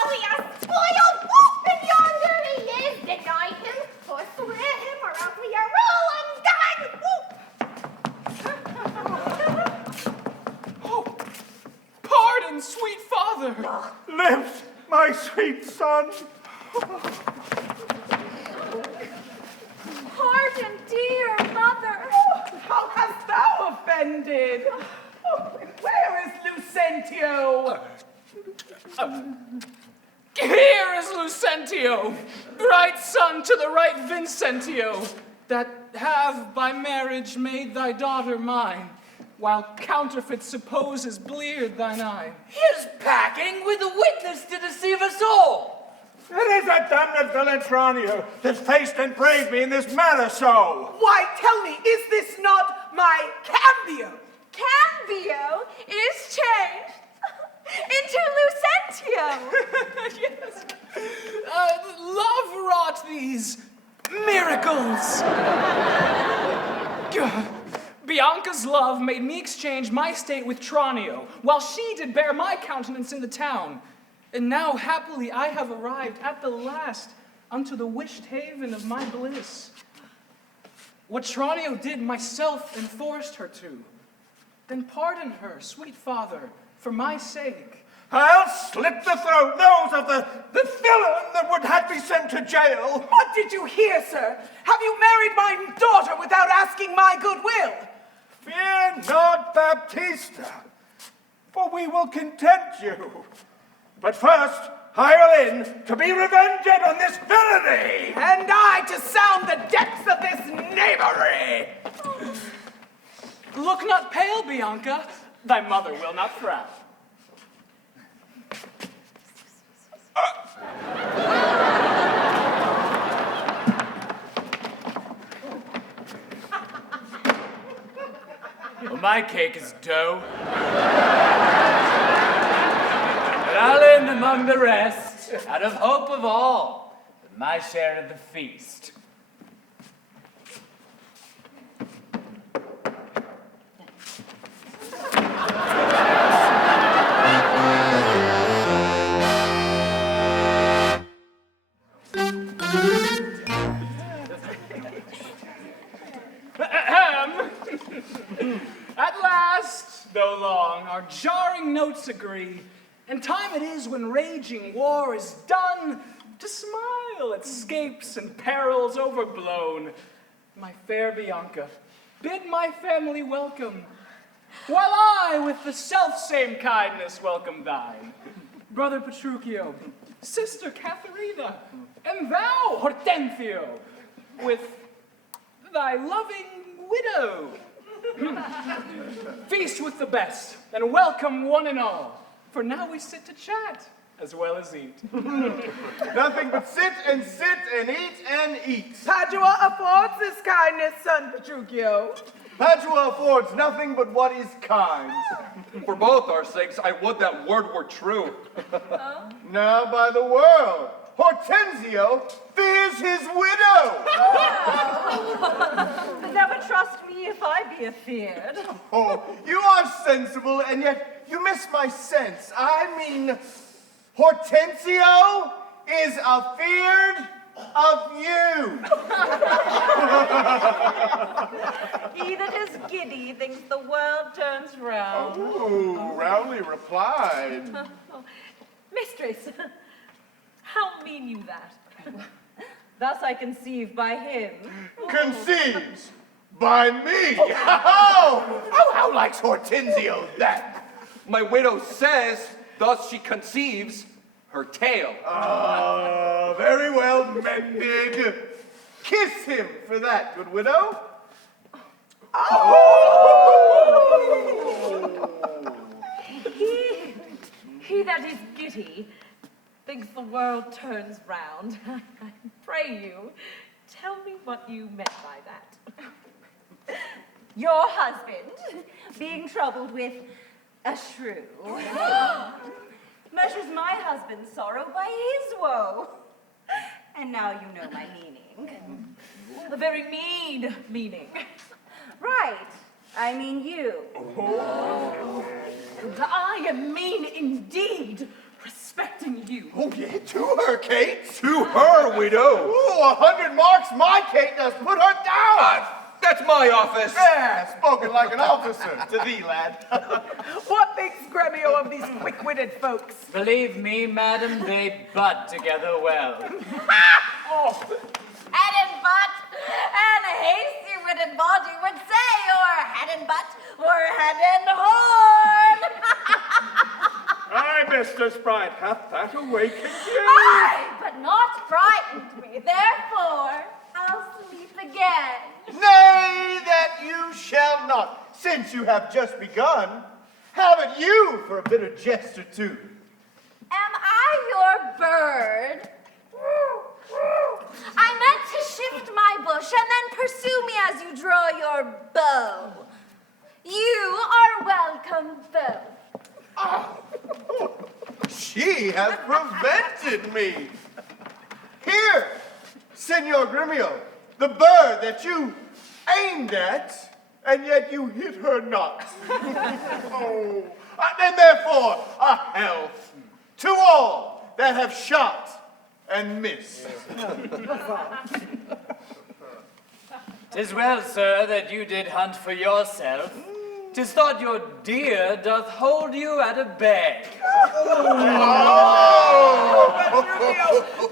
We are spoiled wolf, and yonder he is. Deny him, forswear him, or else we are all father! Live, my sweet son! Pardon, dear mother. How hast thou offended? Oh, where is Lucentio? Here is Lucentio, bright son to the right Vincentio, that have by marriage made thy daughter mine, while counterfeit supposes bleared thine eye. His packing with a witness to deceive us all. It is that damned villain Tranio that faced and braved me in this manner so. Why, tell me, is this not my Cambio? Cambio is changed into Lucentio. Yes. Love wrought these miracles. Bianca's love made me exchange my state with Tranio, while she did bear my countenance in the town. And now happily I have arrived at the last unto the wished haven of my bliss. What Tranio did myself enforced her to. Then pardon her, sweet father, for my sake. I'll slit the throat those of the villain that would have me sent to jail. What did you hear, sir? Have you married my daughter without asking my goodwill? Fear not, Baptista, for we will content you. But first, hire in to be revenged on this villainy. And I to sound the depths of this knavery. Look not pale, Bianca. Thy mother will not frown. Well, my cake is dough. But I'll in among the rest, out of hope of all, with my share of the feast. At last, though long, our jarring notes agree, and time it is when raging war is done to smile at scapes and perils overblown. My fair Bianca, bid my family welcome, while I with the self-same kindness welcome thine. Brother Petruchio, sister Katharina, and thou, Hortensio, with thy loving widow. Feast with the best, and welcome one and all, for now we sit to chat as well as eat. Nothing but sit and eat and eat. Padua affords this kindness, son Petruchio. Padua affords nothing but what is kind. For both our sakes, I would that word were true. Now by the world, Hortensio fears his widow. But never trust me if I be afeard. Oh, you are sensible, and yet you miss my sense. I mean, Hortensio is afeard of you. He that is giddy thinks the world turns round. Ooh, roundly replied. Mistress, how mean you that? Thus I conceive by him. Conceives by me. Oh, how likes Hortensio that? My widow says, thus she conceives her tale. Very well mended. Kiss him for that, good widow. He that is giddy thinks the world turns round. I pray you, tell me what you meant by that. Your husband, being troubled with a shrew, measures my husband's sorrow by his woe. And now you know my meaning. A very mean meaning. Right, I mean you. And I am mean indeed, respecting you. Oh, yeah, to her, Kate. To her, widow. Ooh, 100 marks my Kate does put her down. That's my office. Yeah, spoken like an officer to thee, lad. What thinks Gremio of these quick-witted folks? Believe me, madam, they bud together well. Head and butt, and a hasty-witted body would say, or head and butt, or head and horn. Aye, Mr. Sprite, hath that awakened you? Aye, but not frightened me. Therefore, I'll sleep again. Nay, that you shall not, since you have just begun. Have it you for a bit of jest or two. Am I your bird? I meant to shift my bush and then pursue me as you draw your bow. You are welcome both. She has prevented me. Here, Senor Gremio, the bird that you aimed at, and yet you hit her not. Oh, and therefore, a health to all that have shot and missed. 'Tis well, sir, that you did hunt for yourself. 'Tis thought your deer doth hold you at a bay.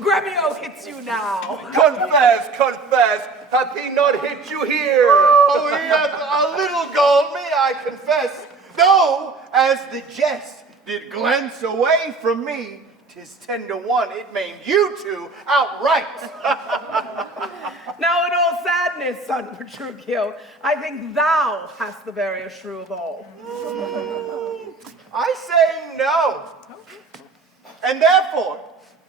Gremio hits you now. Confess, hath he not hit you here? Oh, he hath a little galled me, I confess, though, as the jest did glance away from me, 'tis 10 to 1, it maimed you two outright. Now, in all sadness, son Petruchio, I think thou hast the veriest shrew of all. I say no. And therefore,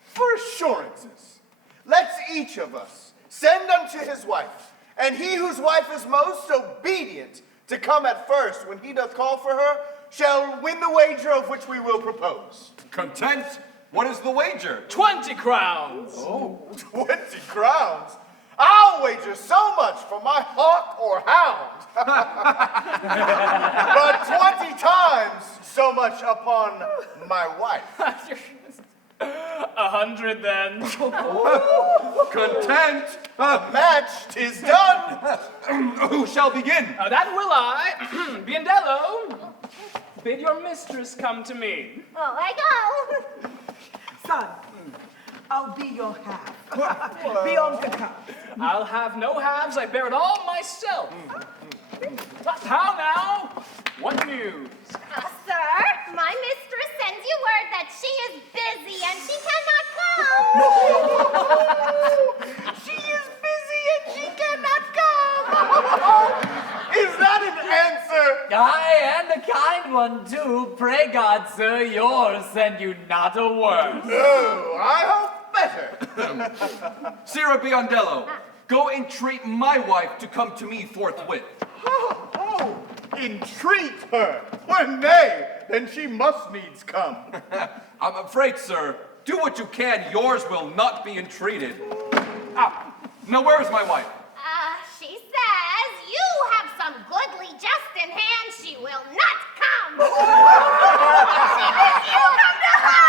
for assurances, let's each of us send unto his wife, and he whose wife is most obedient to come at first when he doth call for her, shall win the wager of which we will propose. Content? What is the wager? 20 crowns. Oh, 20 crowns? I'll wager so much for my hawk or hound. But 20 times so much upon my wife. 100 then. Content? Match, 'tis done. Who shall begin? That will I. Biendello, bid your mistress come to me. Oh, I go. Son, I'll be your half. Bianca comes. I'll have no halves, I bear it all myself. How now? What news? Sir, my mistress sends you word that she is busy and she cannot come. She is busy and she cannot come. Is that an answer? Aye, and a kind one too. Pray God, sir, yours send you not a word. Oh, I hope better. Sira Biondello, go entreat my wife to come to me forthwith. Oh, entreat her. Well, nay, then she must needs come. I'm afraid, sir, do what you can, yours will not be entreated. Now where is my wife? She says you have some goodly just in hand. She will not come. If you come to her.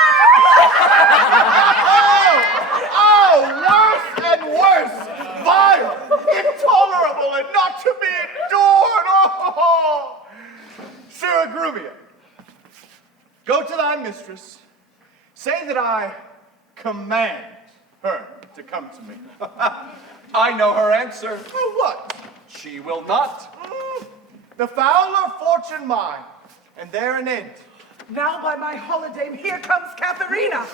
Oh, worse and worse. Vile, intolerable, and not to be endured. Oh, Sira Grumia, go to thy mistress. Say that I command her to come to me. I know her answer. Oh, what? She will not. The fouler fortune mine, and there an end. Now by my holiday, here comes Katharina.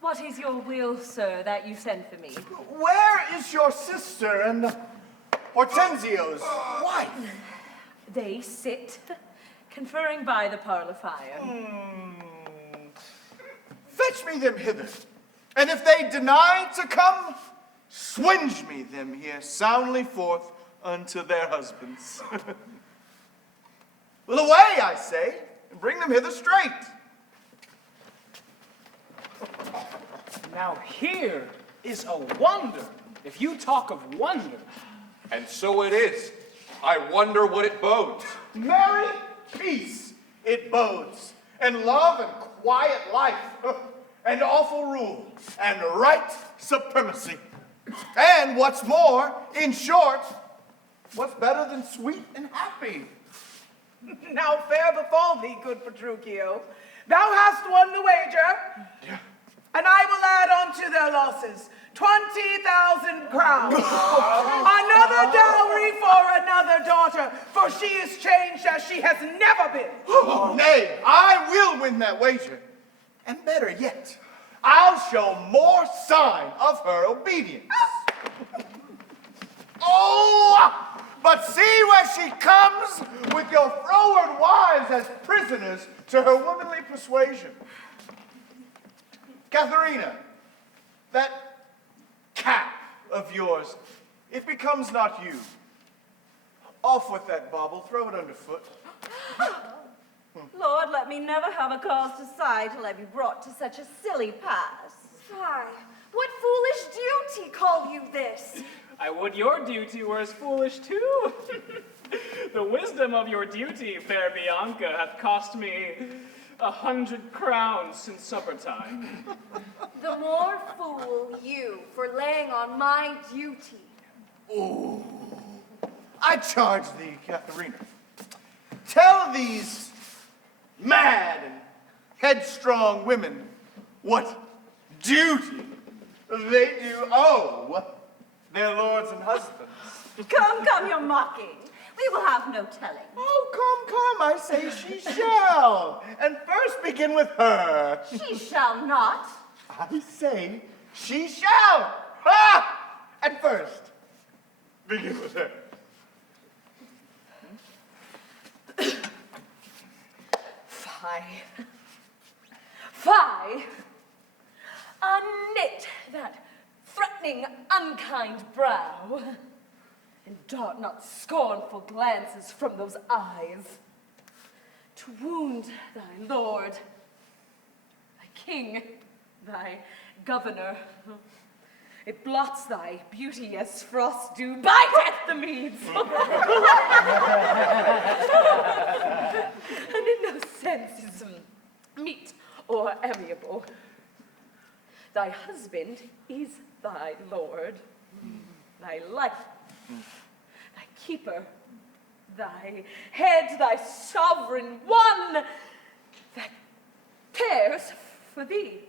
What is your will, sir, that you send for me? Where is your sister and Hortensio's wife? They sit, conferring by the parlor fire. Fetch me them hither, and if they deny to come, swinge me them here soundly forth unto their husbands. Well, away, I say, and bring them hither straight. Now here is a wonder. If you talk of wonder. And so it is. I wonder what it bodes. Merry peace it bodes, and love and quiet life, and awful rule, and right supremacy. And what's more, in short, what's better than sweet and happy? Now fair befall thee, good Petruchio. Thou hast won the wager, and I will add on to their losses 20,000 crowns. Another dowry for another daughter, for she is changed as she has never been. Nay, I will win that wager. And better yet, I'll show more sign of her obedience. Oh, but see where she comes with your froward wives as prisoners to her womanly persuasion. Katharina, that cap of yours, it becomes not you. Off with that bauble, throw it underfoot. Lord, let me never have a cause to sigh till I be brought to such a silly pass. Fie, what foolish duty call you this? I would your duty were as foolish too. The wisdom of your duty, fair Bianca, hath cost me 100 crowns since supper time. The more fool you for laying on my duty. Ooh, I charge thee, Katharina. Tell these mad and headstrong women what duty they do owe their lords and husbands. Come, you're mocking. We will have no telling. Oh, come, I say she shall. And first begin with her. She shall not. I say she shall. Ha! And first, begin with her. Fie! Unknit that threatening, unkind brow, and dart not scornful glances from those eyes, to wound thy lord, thy king, thy governor. It blots thy beauty as frost do biteth the meads. And in no sense is meet or amiable. Thy husband is thy lord, thy life, thy keeper, thy head, thy sovereign one that cares for thee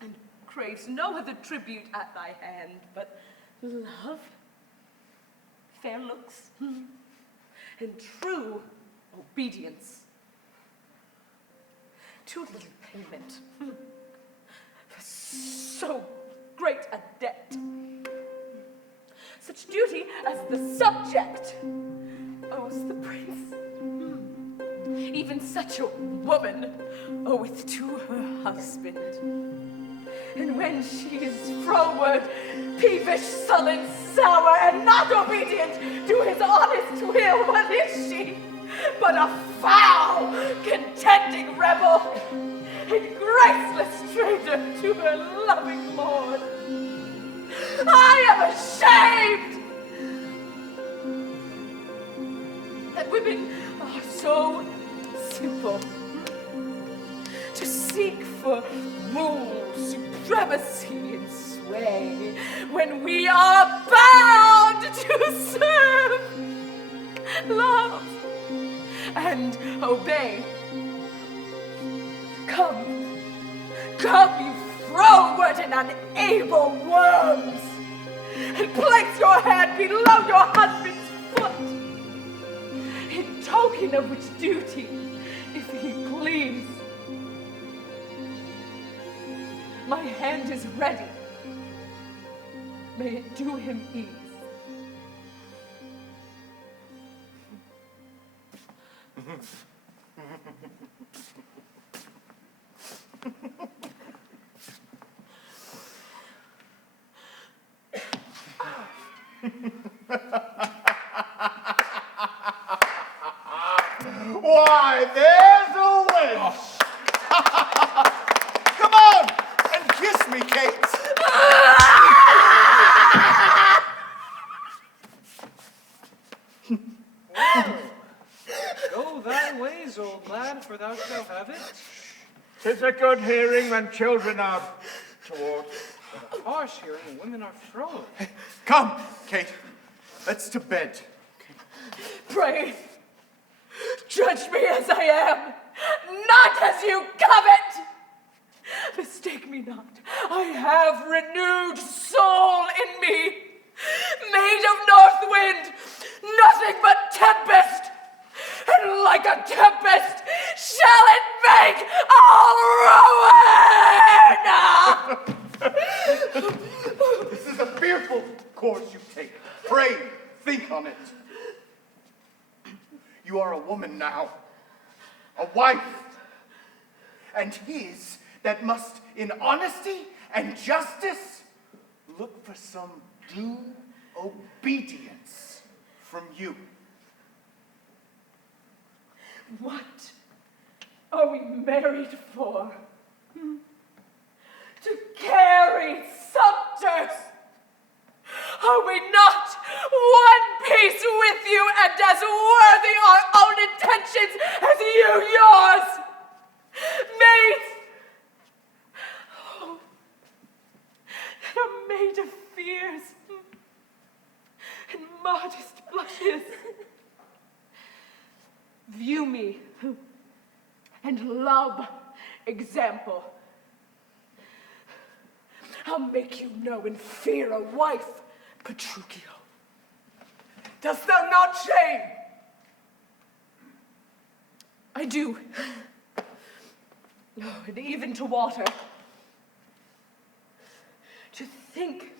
and craves no other tribute at thy hand but love, fair looks, and true obedience. Too little payment for so great a debt. Such duty as the subject owes the prince. Even such a woman oweth to her husband. And when she is froward, peevish, sullen, sour, and not obedient to his honest will, what is she but a foul, contending rebel, and graceless traitor to her loving lord? I am ashamed that women are so simple to seek for rule, supremacy, and sway when we are bound to serve, love, and obey. Come, you froward and unable worms, and place your hand below your husband's foot, in token of which duty, if he please, my hand is ready. May it do him ease. Why, there's a wench. Come on and kiss me, Kate. Go thy ways, old lad, for thou shalt have it. 'Tis a good hearing when children are toward. It's harsh here, and the women are trolling. Come, Kate. Let's to bed. Pray, judge me as I am, not as you covet. Mistake me not, I have renewed soul in me, made of north wind, nothing but tempest, and like a tempest shall it make all ruin! This is a fearful course you take. Pray, think on it. You are a woman now, a wife, and his that must, in honesty and justice, look for some due obedience from you. What are we married for? To carry scepters? Are we not one piece with you and as worthy our own intentions as you yours? Maids, oh, that are made of fears and modest blushes. View me and love example. I'll make you know and fear a wife, Petruchio. Dost thou not shame? I do. Oh, and even to water. To think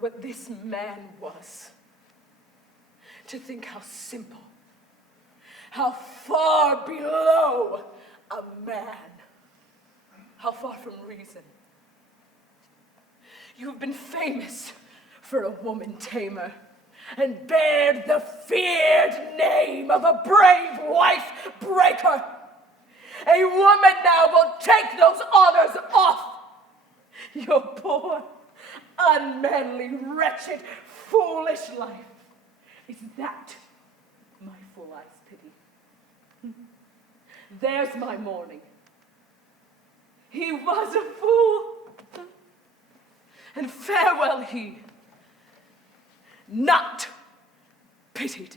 what this man was. To think how simple, how far below a man, how far from reason. You have been famous for a woman tamer, and bared the feared name of a brave wife breaker. A woman now will take those honors off. Your poor, unmanly, wretched, foolish life. Is that my full eyes pity? There's my mourning. He was a fool. And farewell he, not pitied.